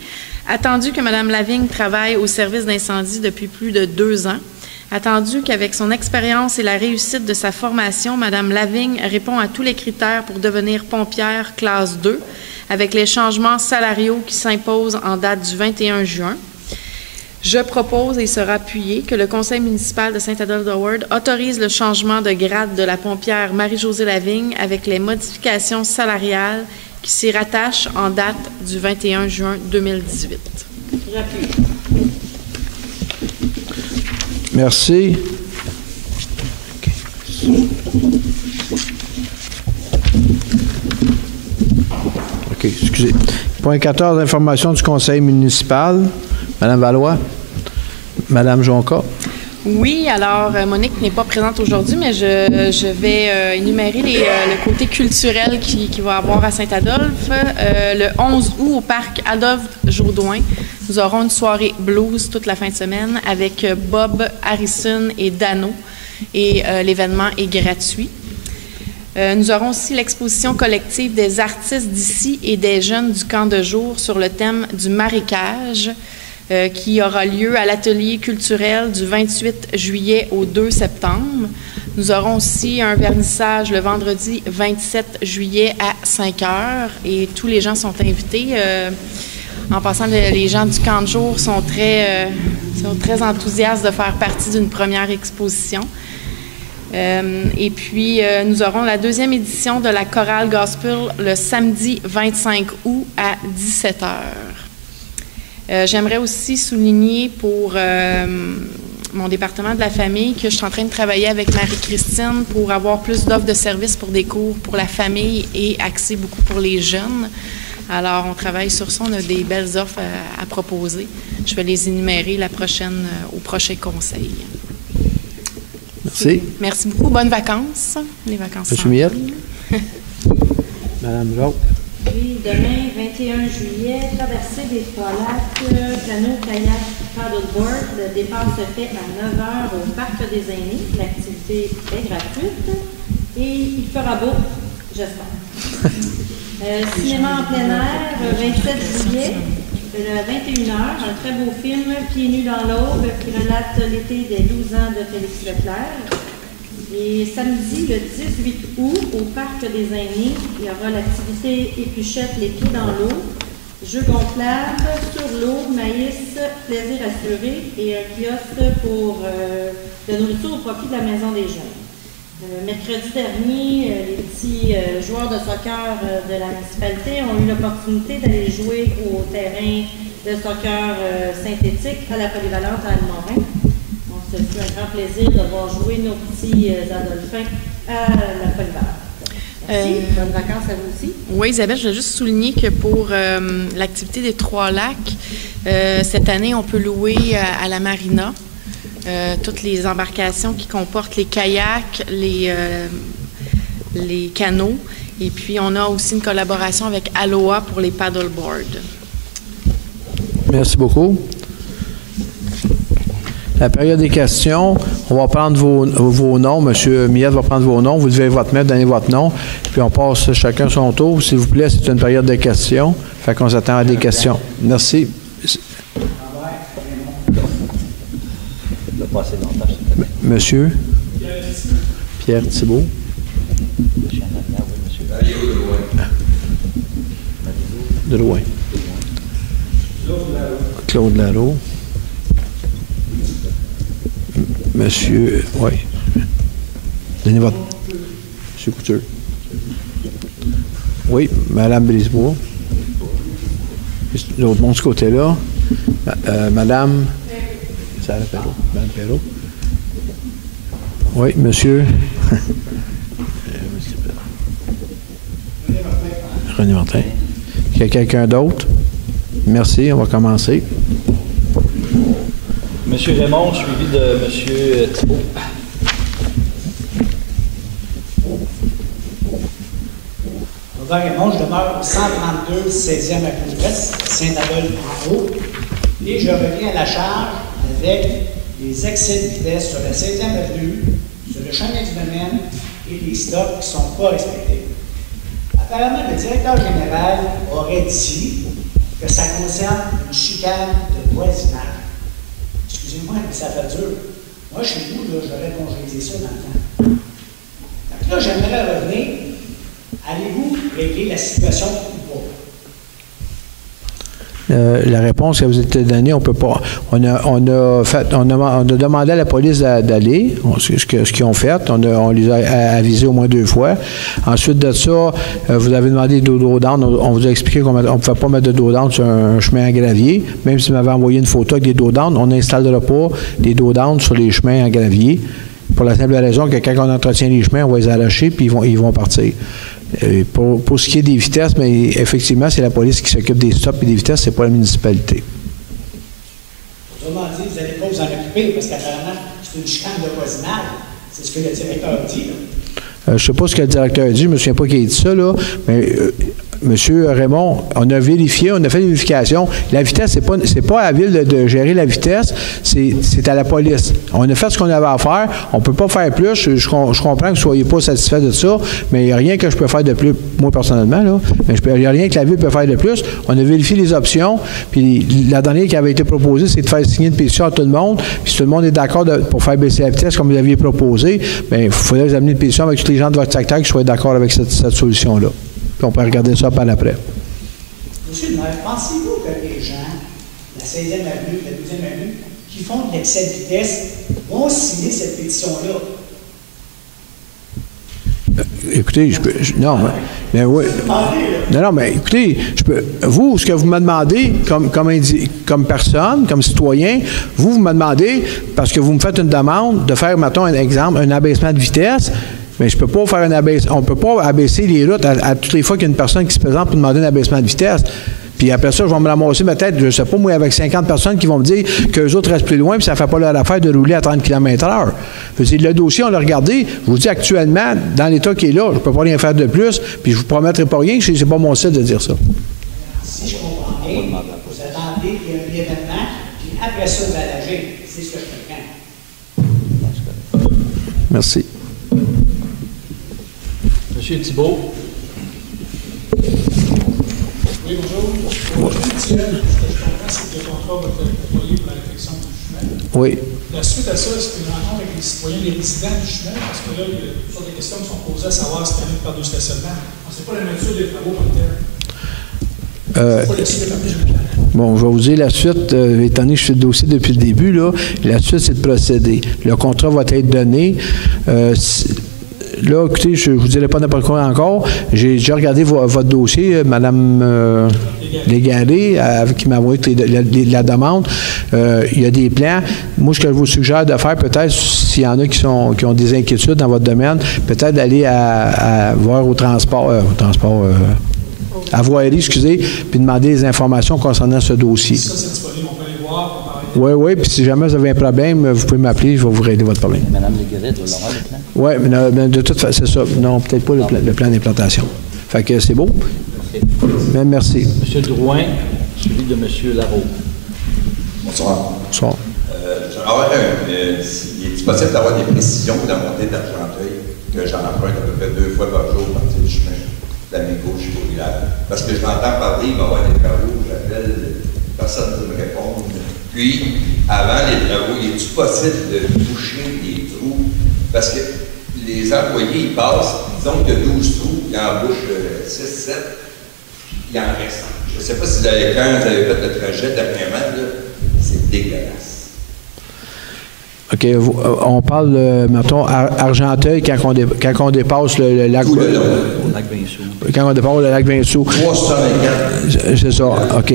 Attendu que Mme Lavigne travaille au service d'incendie depuis plus de 2 ans. Attendu qu'avec son expérience et la réussite de sa formation, Mme Lavigne répond à tous les critères pour devenir pompière classe 2 avec les changements salariaux qui s'imposent en date du 21 juin. Je propose et sera appuyé que le conseil municipal de Saint-Adolphe d'Howard autorise le changement de grade de la pompière Marie-Josée Lavigne avec les modifications salariales qui s'y rattachent en date du 21 juin 2018. J'appuie. Merci. OK, excusez. Point 14, information du conseil municipal. Madame Valois. Madame Jonca. Oui, alors Monique n'est pas présente aujourd'hui, mais je vais énumérer le côté culturel qu'il va avoir à Saint-Adolphe. Le 11 août, au parc Adolphe-Jourdouin, nous aurons une soirée blues toute la fin de semaine avec Bob Harrison et Dano, et l'événement est gratuit. Nous aurons aussi l'exposition collective des artistes d'ici et des jeunes du camp de jour sur le thème du marécage, qui aura lieu à l'atelier culturel du 28 juillet au 2 septembre. Nous aurons aussi un vernissage le vendredi 27 juillet à 5 heures et tous les gens sont invités. En passant, les gens du camp de jour sont très enthousiastes de faire partie d'une première exposition. Et puis, nous aurons la 2e édition de la chorale gospel le samedi 25 août à 17 heures. J'aimerais aussi souligner pour mon département de la famille que je suis en train de travailler avec Marie-Christine pour avoir plus d'offres de services pour des cours pour la famille et axés beaucoup pour les jeunes. Alors, on travaille sur ça. On a des belles offres à proposer. Je vais les énumérer au prochain conseil. Merci. Merci beaucoup. Bonnes vacances. Les vacances. Monsieur Miel. Madame Jacques. Oui, demain, 21 juillet, traversée des Trois-Lacs, canot-kayak paddleboard. Le départ se fait à 9 h au Parc des Aînés. L'activité est gratuite et il fera beau, j'espère. Cinéma en plein air, 27 juillet, le 21 h, un très beau film, Pieds nus dans l'Aube, qui relate l'été des 12 ans de Félix Leclerc. Et samedi, le 18 août, au Parc des Aînés, il y aura l'activité Épluchette les pieds dans l'eau, jeux gonflables, sur l'eau, maïs, plaisir assuré et un kiosque pour de nourriture au profit de la Maison des Jeunes. Mercredi dernier, les petits joueurs de soccer de la municipalité ont eu l'opportunité d'aller jouer au terrain de soccer synthétique à la polyvalente à Almorin. C'est un grand plaisir de voir jouer nos petits Adolphins à la polyvalente. Merci. Bonnes vacances à vous aussi. Oui, Isabelle, je voulais juste souligner que pour l'activité des Trois-Lacs, cette année, on peut louer à la marina toutes les embarcations qui comportent les kayaks, les les canaux. Et puis, on a aussi une collaboration avec Aloha pour les paddleboards. Merci beaucoup. La période des questions, on va prendre vos noms. M. Millette va prendre vos noms. Vous devez votre main, donner votre nom. Puis on passe chacun son tour. S'il vous plaît, c'est une période de questions. Fait qu'on s'attend à des questions. Merci. Monsieur Pierre Thibault. Drouin. Claude Laro. Monsieur, oui. Donnez votre. Monsieur Couture. Oui, Madame Brisebois. L'autre monde de ce côté-là. Madame. Ça Perrault. Madame Perrault. Oui, monsieur. René Martin. Il y a quelqu'un d'autre? Merci, on va commencer. Monsieur Raymond, suivi de Monsieur Thibault. Robert Raymond, je demeure au 132 16e avenue Ouest, Saint-Adolphe-en-Haut, et je reviens à la charge avec les excès de vitesse sur la 16e avenue, sur le chemin du domaine et les stops qui ne sont pas respectés. Apparemment, le directeur général aurait dit que ça concerne une chicane de voisinage. Excusez-moi, mais ça fait dur. Moi, chez nous, j'aurais congédié ça dans le temps. Donc là, j'aimerais revenir. Allez-vous régler la situation ou pas? La réponse que vous avez donnée, on peut pas. On a demandé à la police d'aller, ce qu'ils ont fait. On les a avisés au moins 2 fois. Ensuite de ça, vous avez demandé des dos down. On vous a expliqué qu'on ne pouvait pas mettre de dos down sur un chemin en gravier. Même si vous m'avez envoyé une photo avec des dos down, on n'installera pas des dos down sur les chemins en gravier. Pour la simple raison que quand on entretient les chemins, on va les arracher puis ils vont partir. Pour ce qui est des vitesses, mais effectivement, c'est la police qui s'occupe des stops et des vitesses, c'est pas la municipalité. Autrement dit, vous n'allez pas vous en occuper parce qu'apparemment, c'est une chicane de voisinage. C'est ce que le directeur dit. Je ne sais pas ce que le directeur a dit, je ne me souviens pas qu'il ait dit ça, là, mais M. Raymond, on a vérifié, on a fait des vérifications. La vitesse, c'est pas à la ville de gérer la vitesse, c'est à la police. On a fait ce qu'on avait à faire. On ne peut pas faire plus. Je comprends que vous ne soyez pas satisfait de ça, mais il n'y a rien que je peux faire de plus, moi personnellement, là. Mais il n'y a rien que la ville peut faire de plus. On a vérifié les options, puis la dernière qui avait été proposée, c'est de faire signer une pétition à tout le monde. Puis si tout le monde est d'accord pour faire baisser la vitesse comme vous l'aviez proposé, bien, il faudrait vous amener une pétition avec tous les gens de votre secteur qui soient d'accord avec cette solution-là. Puis on peut regarder ça par l'après. Monsieur le maire, pensez-vous que les gens, la 16e avenue, la 12e avenue, qui font de l'excès de vitesse, vont signer cette pétition-là? Écoutez, non, mais oui. Non, mais écoutez, vous, ce que vous me demandez comme personne, comme citoyen, vous me demandez, parce que vous me faites une demande de faire, mettons, un exemple, un abaissement de vitesse. Mais je peux pas faire un abaissement. On ne peut pas abaisser les routes à toutes les fois qu'il y a une personne qui se présente pour demander un abaissement de vitesse. Puis après ça, je vais me ramasser peut-être, je ne sais pas, moi, avec 50 personnes qui vont me dire qu'eux autres restent plus loin, puis ça ne fait pas leur affaire de rouler à 30 km/h. Le dossier, on l'a regardé. Je vous dis actuellement, dans l'état qui est là, je ne peux pas rien faire de plus, puis je ne vous promettrai pas rien, ce n'est pas mon site de dire ça. Si je comprends bien, vous attendez qu'il y ait un événement, puis après ça, vous allez agir. C'est ce que je comprends. Merci. Monsieur Thibault. Oui, bonjour. Ce que je comprends, c'est que le contrat va être déployé pour la réflexion du chemin. Oui. La suite à ça, est-ce qu'il y a une rencontre avec les citoyens, les résidents du chemin? Parce que là, il y a toutes sortes de questions qui sont posées à savoir si c'est par 2 stationnements. Ce n'est pas la nature des travaux comme tel. C'est pas le site de partie. Bon, je vais vous dire la suite, étant donné que je suis le dossier depuis le début, là, la suite, c'est de procéder. Le contrat va être donné. Là, écoutez, je ne vous dirai pas n'importe quoi encore. J'ai déjà regardé votre dossier, Mme Légaré, qui m'a envoyé la demande. Il y a des plans. Moi, ce que je vous suggère de faire, peut-être, s'il y en a qui ont des inquiétudes dans votre domaine, peut-être d'aller à voir à voirie, excusez, puis demander des informations concernant ce dossier. Ça, c'est disponible. On peut aller voir, on peut parler Oui, puis si jamais vous avez un problème, vous pouvez m'appeler, je vais vous régler votre problème. Mme Léguerette va l'avoir, le plan? Oui, mais de toute façon, c'est ça. Non, peut-être pas le plan d'implantation. Fait que c'est beau. Bien, merci. M. Drouin, suivi de M. Larreau. Bonsoir. Bonsoir. Il est possible d'avoir des précisions de la montée d'Argenteuil que j'emprunte à peu près 2 fois par jour à partir du chemin de la Mégo jusqu'au village. Parce que je l'entends parler, il va y avoir des travaux, j'appelle, personne ne veut me répondre. Puis, avant les travaux, il est-il possible de boucher des trous? Parce que les employés, ils passent, disons qu'il y a 12 trous, ils en bouchent 6, 7, il en reste. Je ne sais pas si vous avez, quand vous avez fait le trajet dernièrement, c'est dégueulasse. OK. On parle, mettons, Argenteuil, quand on dépasse le lac... Au lac Vinsou. Quand on dépasse le lac Vinsou. 324. C'est ça. OK.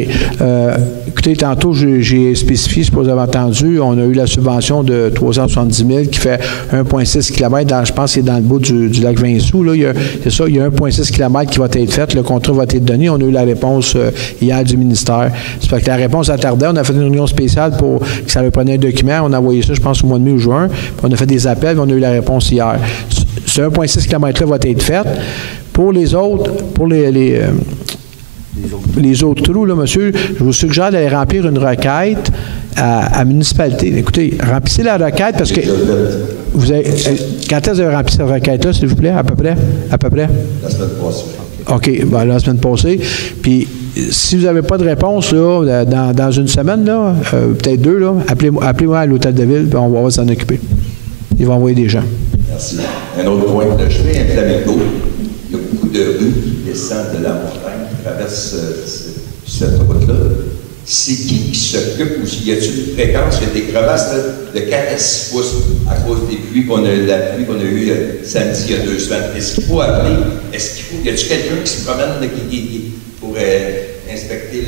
Écoutez, tantôt, j'ai spécifié, c'est pas vous avez entendu, on a eu la subvention de 370 000 qui fait 1,6 km, je pense que c'est dans le bout du lac Vinsou. C'est ça, il y a 1,6 km qui va être fait. Le contrat va être donné. On a eu la réponse hier du ministère. C'est parce que la réponse attardait. On a fait une réunion spéciale pour que ça leur prenait un document. On a envoyé ça, je pense, au mois de mai ou juin. Puis on a fait des appels, puis on a eu la réponse hier. Ce 1,6 km-là va être fait. Pour les autres, pour les autres trous, là, monsieur, je vous suggère d'aller remplir une requête à municipalité. Écoutez, remplissez la requête parce que vous avez, quand est-ce que vous avez rempli cette requête-là, s'il vous plaît, à peu près? La semaine passée. OK, ben, la semaine passée. Puis, si vous n'avez pas de réponse là, dans une semaine, là, peut-être 2, là, appelez-moi à l'hôtel de ville, puis on va s'en occuper. Ils vont envoyer des gens. Merci. Un autre point, le chemin à Flamengo, il y a beaucoup de rues qui descendent de la montagne, qui traversent cette route-là. C'est qui s'occupe ou y a-t-il une fréquence? Il y a des crevasses là, de 4 à 6 pouces à cause des pluies qu'on a eues samedi il y a 2 semaines. Est-ce qu'il faut appeler? Y a-t-il quelqu'un qui se promène pour inspecter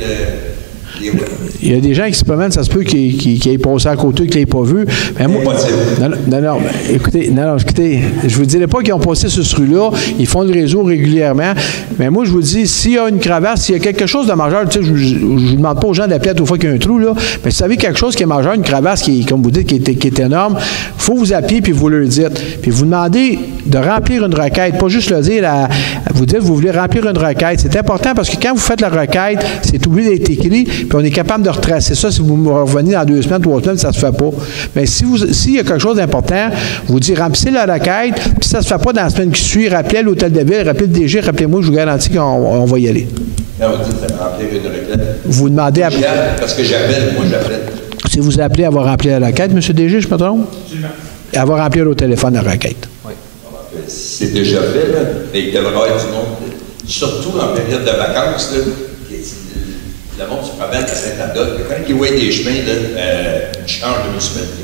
les routes? Il y a des gens qui se promènent, ça se peut qu'ils aient passé à côté, qu'ils ne l'aient pas vu. Mais moi, non, écoutez, je vous dirais pas qu'ils ont passé sur ce rue-là. Ils font le réseau régulièrement. Mais moi, je vous dis, s'il y a une crevasse, s'il y a quelque chose de majeur, tu sais, je ne demande pas aux gens d'appeler à toute fois qu'il y a un trou, là. Mais si vous savez quelque chose qui est majeur, une crevasse qui, comme vous dites, qui est énorme, il faut vous appeler puis vous le dites. Puis vous demandez de remplir une requête, pas juste le dire, vous dites, vous voulez remplir une requête. C'est important parce que quand vous faites la requête, c'est obligé d'être écrit, puis on est capable de retracer ça. Si vous me revenez dans 2 semaines, 3 semaines, ça ne se fait pas. Mais s'il y a quelque chose d'important, vous dites, remplissez la requête, puis ça ne se fait pas dans la semaine qui suit, rappelez à l'hôtel de ville, rappelez le DG, rappelez-moi, je vous garantis qu'on va y aller. Quand vous dites de remplir une requête, vous demandez à... Parce que j'appelle. Si vous appelez à avoir rempli la requête, M. DG, je me trompe? Avoir rempli au téléphone la requête. Oui. C'est déjà fait, là, mais il devrait y avoir du monde, surtout en période de vacances, là, le monde se promène à Saint-Adolphe. Quand ils voient des chemins, ils changent de municipalité.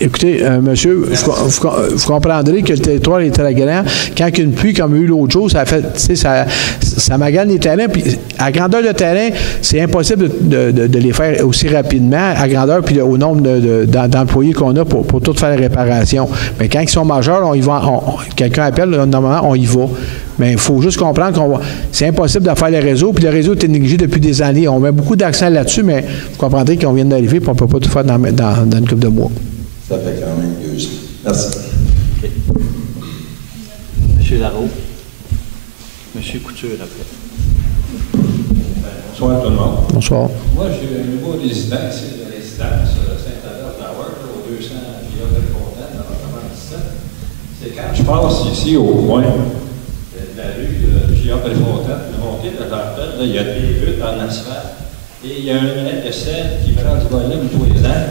Écoutez, monsieur, vous comprendrez que le territoire est très grand. Quand il y a une pluie comme il y a eu l'autre jour, ça fait, ça magane les terrains. Puis à grandeur de terrain, c'est impossible de les faire aussi rapidement à grandeur puis au nombre d'employés qu'on a pour tout faire la réparation. Mais quand ils sont majeurs, on y va. Quelqu'un appelle, normalement, on y va. Mais il faut juste comprendre c'est impossible de faire le réseau, puis le réseau est négligé depuis des années. On met beaucoup d'accent là-dessus, mais vous comprendrez qu'on vient d'arriver, puis on ne peut pas tout faire dans une couple de mois. Ça fait quand même 2 ans. Merci. Okay. M. Larreau. M. Couture, après. Bonsoir tout le monde. Bonsoir. Moi, j'ai un nouveau résident ici, de la résidence Saint-Adolphe Tower, au 200 Villa de Fontaine, dans le 97. C'est quand je passe ici au coin de la rue Gillard de Fontaine, de montée de l'Arpède, il y a des buttes en asphalte, et il y a un mètre de sel qui prend du volume tous les ans,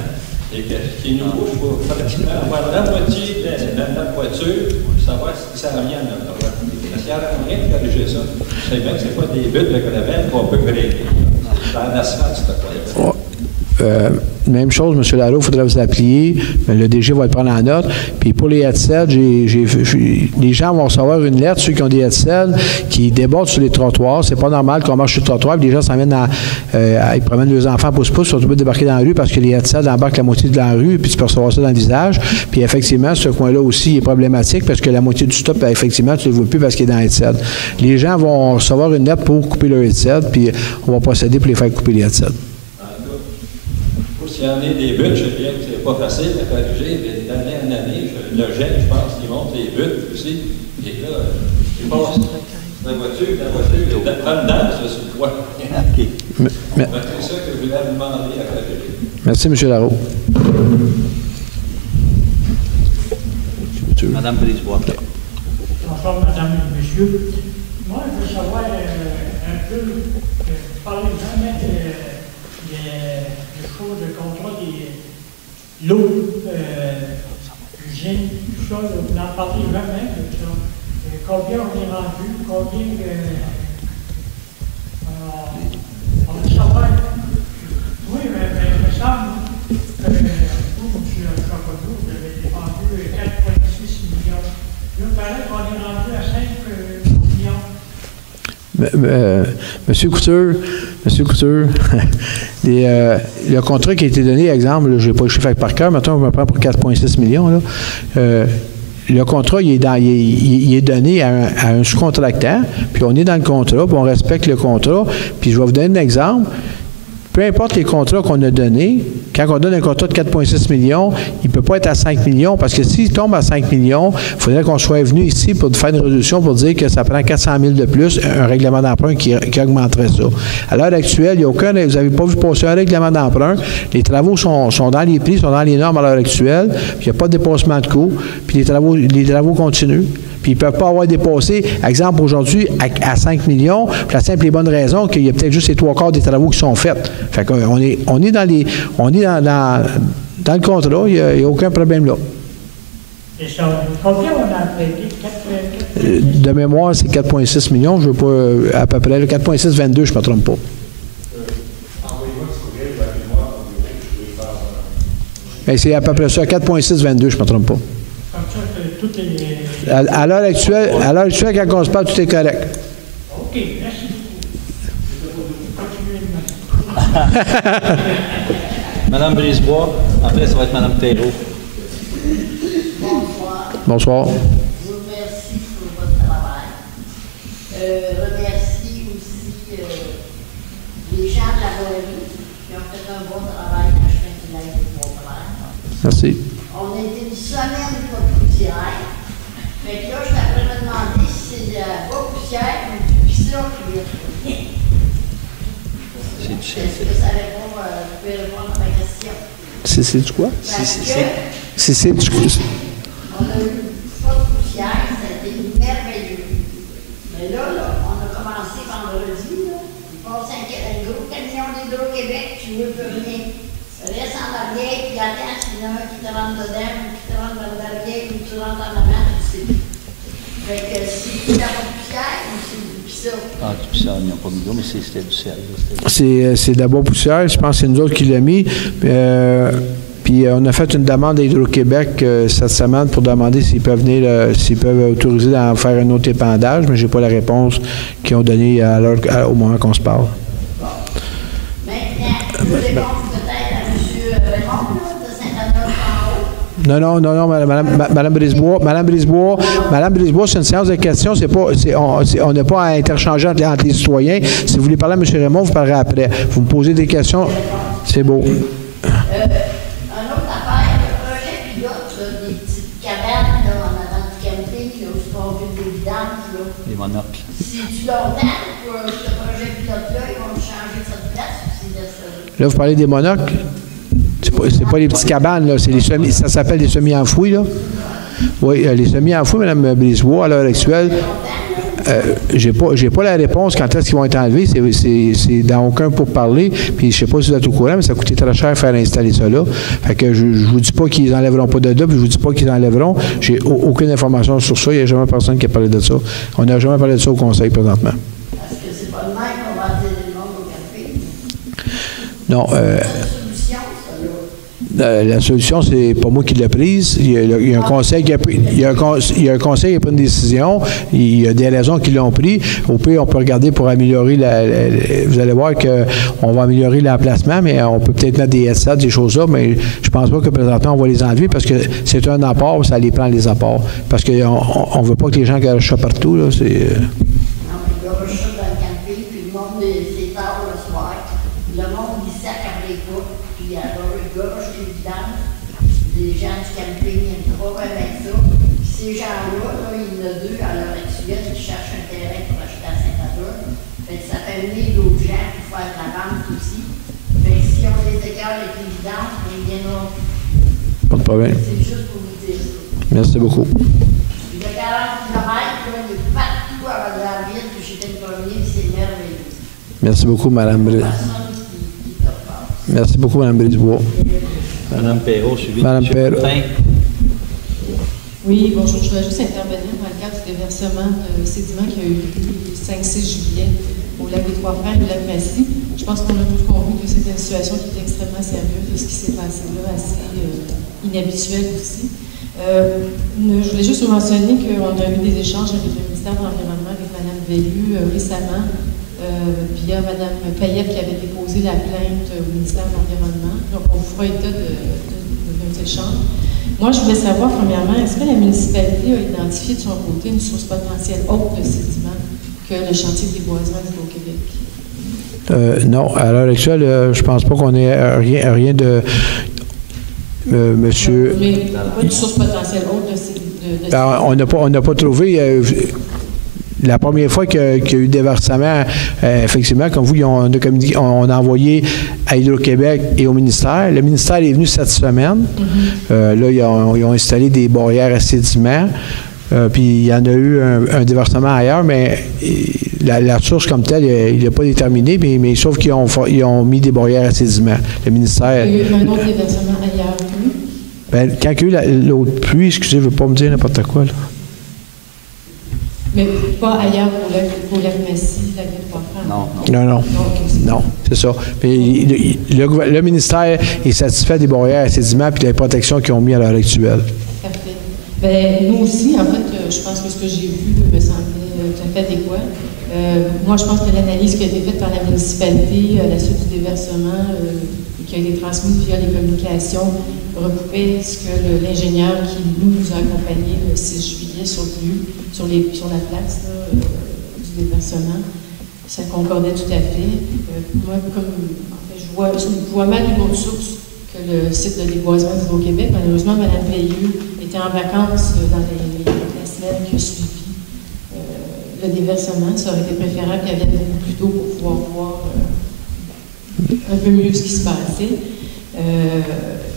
et qui nous bouge pour pratiquement avoir la moitié de notre voiture pour savoir si ça revient à notre droite. Parce qu'il n'y a rien de corriger ça. Je sais bien que ce n'est pas des buttes de gravel qu'on peut grader. Dans l'asphalte, c'est pas même chose, M. Larreau, il faudrait vous appeler. Le DG va le prendre en note. Puis pour les headsets, les gens vont recevoir une lettre, ceux qui ont des headsets, qui débordent sur les trottoirs. C'est pas normal qu'on marche sur le trottoir, puis les gens s'en viennent ils promènent leurs enfants pouce-pouce, sont obligés de débarquer dans la rue parce que les headsets embarquent la moitié de la rue, puis tu peux recevoir ça dans le visage. Puis effectivement, ce coin-là aussi est problématique parce que la moitié du stop, effectivement, tu ne les vois plus parce qu'il est dans le headset. Les gens vont recevoir une lettre pour couper leur headset, puis on va procéder pour les faire couper les headsets. S'il s'il y en a des buts, je sais bien que c'est pas facile à corriger, mais d'année en année, le GEC, je pense qu'il monte les buts aussi. Et là, il passe la voiture, il prend une danse sur le poids. OK. C'est ça que je voulais vous demander à corriger. Merci, M. Larreau. Madame Brisebois. Bonsoir, Madame et Monsieur. Moi, je veux savoir un peu, parlez jamais des choses de contrat des l'eau, l'usine, tout ça, vous n'en parlez jamais de ça. Combien on est rendu, combien on veut savoir. Oui, mais il me semble que vous, M. Chapelot, vous avez défendu 4,6 millions. Il me paraît qu'on est rendu à 5 millions. Monsieur Couture, le contrat qui a été donné, exemple, je n'ai pas le chiffre par cœur, maintenant on me prend pour 4,6 millions. Là, le contrat, il est donné à un sous-contractant, puis on est dans le contrat, puis on respecte le contrat. Puis je vais vous donner un exemple. Peu importe les contrats qu'on a donnés, quand on donne un contrat de 4,6 millions, il ne peut pas être à 5 millions, parce que s'il tombe à 5 millions, il faudrait qu'on soit venu ici pour faire une résolution pour dire que ça prend 400 000 de plus, un règlement d'emprunt qui augmenterait ça. À l'heure actuelle, il n'y a aucun, vous n'avez pas vu passer un règlement d'emprunt. Les travaux sont dans les prix, sont dans les normes à l'heure actuelle, puis il n'y a pas de dépassement de coûts, puis les travaux continuent. Puis ils ne peuvent pas avoir dépassé, exemple, aujourd'hui, à 5 millions, pour la simple et bonne raison qu'il y a peut-être juste les 3/4 des travaux qui sont faits. Fait qu'on est dans le contrat, il n'y a aucun problème là. Et ça, combien on a prêté? De mémoire, c'est 4,6 millions, je ne veux pas, à peu près, 4,622, je ne me trompe pas. Mais c'est à peu près ça, 4,622, je ne me trompe pas. Tout est... À l'heure actuelle, quand on se parle, tout est correct. OK, merci beaucoup. Madame Brisebois, après, ça va être Madame Thérault. Bonsoir. Bonsoir. Je vous remercie pour votre travail. Remercie aussi les gens de la galerie qui ont fait un bon travail dans le chemin du lac de Mont-Clair. Merci. On a été une semaine pas de poussière. Fait que là, je t'apprends à me demander si c'est de la bonne poussière ou du pisson qui vient de C'est du chef. Est-ce que ça répond, vous pouvez répondre à ma question? C'est du quoi? C'est du quoi? On a eu pas de poussière, ça a été merveilleux. Mais là, on a commencé vendredi, là. Il passe un gros camion d'Hydro-Québec, tu ne veux plus rien. Reste en arrière, puis attends s'il y en a un qui te rentre dedans, ou qui te rentre dans l'arrière, ou tu rentres en avant, tu sais. Fait que si tu n'as pas de poussière, ou c'est du pisson. Ah, du poussière, ils n'ont pas mis d'eau, mais c'était du sel. C'est de la bonne poussière, je pense que c'est nous autres qui l'avons mis. Puis on a fait une demande à Hydro-Québec cette semaine pour demander s'ils peuvent venir, s'ils peuvent autoriser à faire un autre épandage, mais je n'ai pas la réponse qu'ils ont donnée au moment qu'on se parle. Maintenant, je réponds peut-être à M. Raymond, de Saint-Adolphe en haut. Non, Madame Brisebois, c'est une séance de questions, on n'a pas à interchanger entre les citoyens. Si vous voulez parler à M. Raymond, vous parlerez après. Vous me posez des questions, c'est beau. Les monocles. C'est-tu longtemps pour ce projet pilote-là, ils vont changer de cette place ou c'est de ça? Là, vous parlez des monocles? C'est pas les petites cabanes, là. Ça s'appelle les semis-enfouis, là. Oui, les semis-enfouis, Mme Brisebois, à l'heure actuelle, j'ai pas la réponse quand est-ce qu'ils vont être enlevés. C'est dans aucun pour parler. Puis je sais pas si vous êtes au courant, mais ça coûtait très cher faire installer ça là. Fait que je vous dis pas qu'ils enlèveront pas de là, puis je vous dis pas qu'ils enlèveront. J'ai aucune information sur ça. Il n'y a jamais personne qui a parlé de ça. On n'a jamais parlé de ça au Conseil présentement. Parce que c'est pas le même qu'on va attirer le monde au café. Non. La solution, c'est pas moi qui l'ai prise. Il y a un conseil qui a pris, il y a un conseil qui a pris une décision. Il y a des raisons qui l'ont pris. Au pire, on peut regarder pour améliorer vous allez voir qu'on va améliorer l'emplacement, mais on peut peut-être mettre des SAT, des choses-là, mais je pense pas que présentement, on va les enlever parce que c'est un apport, ça les prend les apports. Parce qu'on ne veut pas que les gens garagent ça partout, là. C'est... Non, mais ils garagent ça dans le camping, puis le monde, c'est tard le soir. Le monde ici à Carlécourt, puis à Gorge, évidemment, des gens du camping, il n'y a pas vraiment avec ça. Puis ces gens-là, là, il y en a deux à l'heure actuelle qui cherchent un terrain pour acheter à Saint-Adolphe. Fait que ça fait venir d'autres gens pour faire de la vente aussi. Fait que si on les écarte avec l'évidence, ils viendront. Pas de problème. C'est juste pour vous dire ça. Merci beaucoup. Il y a 40 km, là, il est partout à la ville, puis j'étais le premier, puis c'est merveilleux. Merci beaucoup, Mme Brise. Merci beaucoup, Mme Brisebois. Mme Perrault, suivi de Mme M. Perrault. Martin. Oui, bonjour. Je voudrais juste intervenir dans le cadre du déversement de sédiments qu'il y a eu le 5-6 juillet au lac des Trois-Frères et au lac Massy. Je pense qu'on a tous compris que c'était une situation qui était extrêmement sérieuse de ce qui s'est passé là, assez inhabituel aussi. Je voulais juste vous mentionner qu'on a eu des échanges avec le ministère de l'Environnement, avec Mme Veilleux récemment, via Mme Payette qui avait déposé la plainte au ministère de l'Environnement. Donc, on fera état de nos échanges. Moi, je voulais savoir, premièrement, est-ce que la municipalité a identifié de son côté une source potentielle autre de sédiments que le chantier de déboisement du Québec? Non, à l'heure actuelle, je ne pense pas qu'on ait rien de... monsieur... Mais pas une source potentielle autre de sédiments? Alors, on n'a pas trouvé... la première fois qu'il y a eu des versements, effectivement, comme vous, on a envoyé à Hydro-Québec et au ministère. Le ministère est venu cette semaine. Là, ils ont installé des barrières à sédiments. Puis il y en a eu un déversement ailleurs, mais la source comme telle, il n'est pas déterminé, mais sauf qu'ils ont mis des barrières à sédiments. Le ministère... Il y a eu un autre déversement ailleurs, oui? Bien, quand il y a eu l'autre pluie, excusez, je ne veux pas me dire n'importe quoi, là. Mais pas ailleurs pour lac Massy, lac des Trois-Frères? Non, c'est ça. Mais le ministère est satisfait des barrières à sédiments et des protections qu'ils ont mis à l'heure actuelle. Parfait. Bien, nous aussi, en fait, je pense que ce que j'ai vu me semblait tout à fait adéquat. Moi, je pense que l'analyse qui a été faite par la municipalité à la suite du déversement et qui a été transmise via les communications recoupait ce que l'ingénieur qui nous a accompagnés le 6 juillet sur le lieu, sur la place là, du déversement. Ça concordait tout à fait. Moi, je vois mal une autre source que le site de déboisement du Québec. Malheureusement, Mme Veilleux était en vacances dans la semaine qui a suivi le déversement. Ça aurait été préférable qu'elle vienne beaucoup plus tôt pour pouvoir voir un peu mieux ce qui se passait.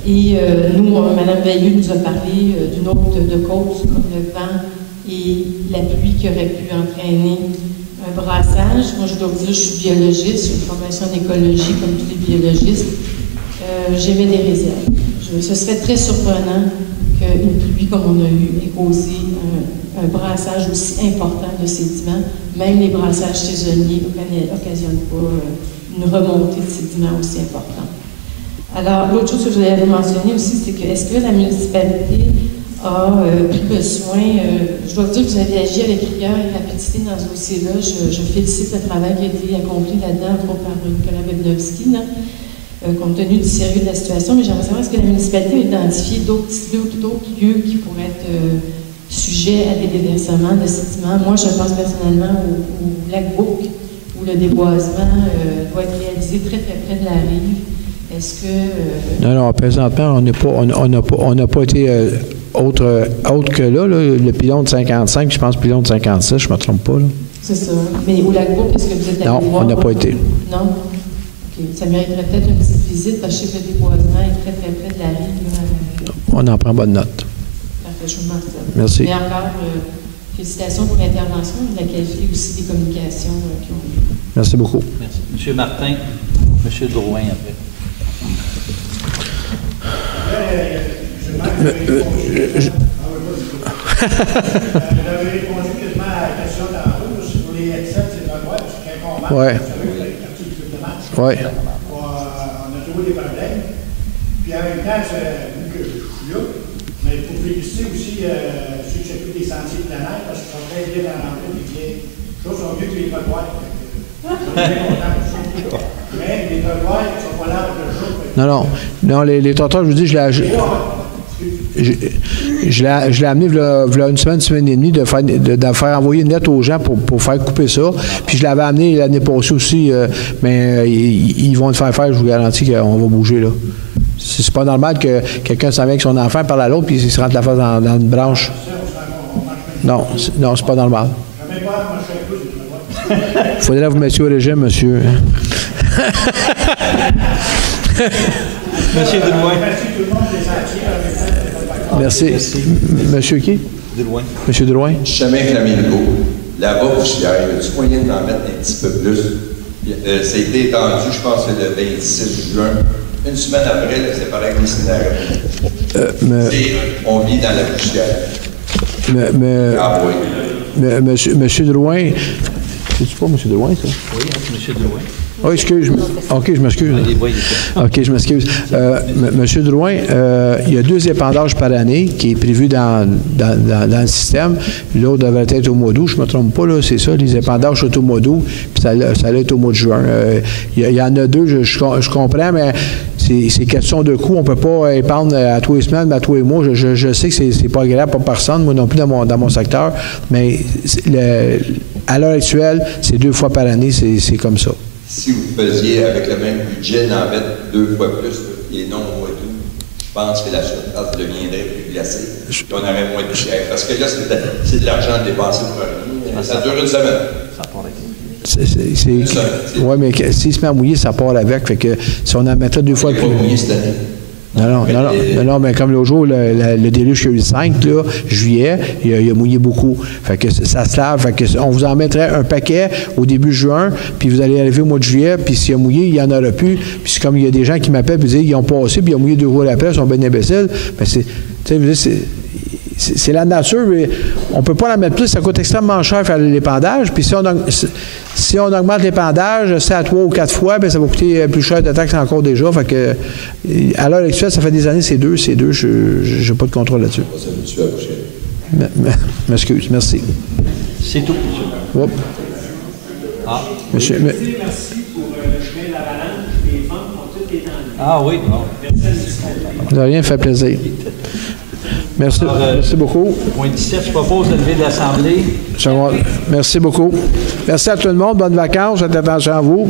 Mme Veilleux nous a parlé d'une autre de cause, comme le vent et la pluie qui aurait pu entraîner un brassage. Moi, je dois vous dire, je suis biologiste, j'ai une formation en écologie comme tous les biologistes. J'émets des réserves. Ce serait très surprenant qu'une pluie comme on a eu ait causé un brassage aussi important de sédiments. Même les brassages saisonniers n'occasionnent pas une remontée de sédiments aussi importante. Alors, l'autre chose que je voulais vous mentionner aussi, c'est que est-ce que la municipalité a pris besoin, je dois vous dire que vous avez agi avec rigueur et rapidité dans ce dossier-là. Je félicite le travail qui a été accompli là-dedans par Nicolas Bebnowski, compte tenu du sérieux de la situation. Mais j'aimerais savoir, est-ce que la municipalité a identifié d'autres lieux qui pourraient être sujets à des déversements de sédiments? Moi, je pense personnellement au lac Bouc, où le déboisement doit être réalisé très, très près de la rive. Est-ce que... Non, présentement, on n'a pas été autre que là, le pylône 55, je pense pylône 56, je ne me trompe pas. C'est ça. Mais au lac Bouc, est-ce que vous êtes allé voir? Non, on n'a pas été. Non? OK. Ça mériterait peut-être une petite visite, parce que je sais que le déboisement est très, très près de la rive. On en prend bonne note. Parfait, je vous remercie. Merci. Et encore, félicitations pour l'intervention et la qualité aussi des communications qui ont eu. Merci beaucoup. Merci. M. Martin, M. Drouin, après. J'avais répondu quasiment à la question d'Henri, c'est pour les headsets, c'est le droit, parce qu'un combat, vous savez, le quartier du club de match, on a trouvé des problèmes. Puis en même temps, vu que je suis là, mais pour féliciter aussi ceux qui s'occupent des sentiers de plein air, parce qu'ils sont très bien dans l'entrée, et les choses sont mieux que les trottoirs. Je suis bien content pour ça. Mais les trottoirs ne sont pas là avec le jour. Non, les trottoirs, je vous dis, je l'ai... je l'ai amené il y a une semaine et demie de faire envoyer une lettre aux gens pour faire couper ça. Puis je l'avais amené l'année passée aussi, mais ils vont le faire, je vous garantis qu'on va bouger là. C'est pas normal que quelqu'un s'en vienne avec son enfant par l'autre puis il se rentre la face dans une branche. Non, c'est pas normal. Il faudrait que vous mettiez au régime, monsieur. Monsieur Drouin. Merci. Monsieur qui? Drouin. Monsieur Drouin. Chemin Flamingo. Là-bas, poussière, il y a du moyen d'en mettre un petit peu plus. Ça a été étendu, je pense, le 26 juin. Une semaine après, là, c'est pareil que scénario. On vit dans la poussière. Monsieur Drouin, c'est-tu pas Monsieur Drouin, ça? Oui, Monsieur Drouin. Oh, excuse. OK, je m'excuse. OK, je m'excuse. Monsieur Drouin, il y a 2 épandages par année qui est prévu dans le système. L'autre devrait être au mois d'août, je ne me trompe pas, là, c'est ça. Les épandages sont au mois d'août, puis ça allait être au mois de juin. Il y en a 2, je comprends, mais c'est question de coût. On ne peut pas épandre à tous les semaines, mais à tous les mois. Je sais que c'est pas agréable pour personne, moi non plus dans mon secteur, mais à l'heure actuelle, c'est 2 fois par année, c'est comme ça. Si vous faisiez avec le même budget d'en mettre 2 fois plus et non au mois d'août, je pense que la surface deviendrait plus glacée. On aurait moins de cher. Parce que là, c'est de l'argent dépensé pour rien. Ça dure une semaine. Oui, mais s'il se met à mouiller, ça part avec. Fait que si on en mettait 2 fois plus. Il va mouiller cette année. Non, mais comme l'autre jour, le déluge qu'il y a eu 5, là, juillet, il a mouillé beaucoup. Fait que ça se lave. Fait que on vous en mettrait un paquet au début juin, puis vous allez arriver au mois de juillet, puis s'il a mouillé, il n'y en aura plus. Puis c'est comme il y a des gens qui m'appellent et disent ils ont passé, puis ils ont mouillé 2 jours après, ils sont bien imbéciles. Mais c'est la nature, mais on ne peut pas en mettre plus. Ça coûte extrêmement cher faire l'épandage. Puis si on augmente l'épandage, c'est à 3 ou 4 fois, bien, ça va coûter plus cher de taxes encore déjà. Fait que, à l'heure actuelle, ça fait des années, c'est 2. Je n'ai pas de contrôle là-dessus. M'excuse, merci. C'est tout, monsieur. Oups. Monsieur, merci pour le chemin de l'avalanche. Les femmes ont toutes étendu. Ah oui, bon. De rien, fait plaisir. Merci, merci beaucoup. Point 17, je propose de lever de l'Assemblée. Merci beaucoup. Merci à tout le monde. Bonnes vacances. Faites attention à vous.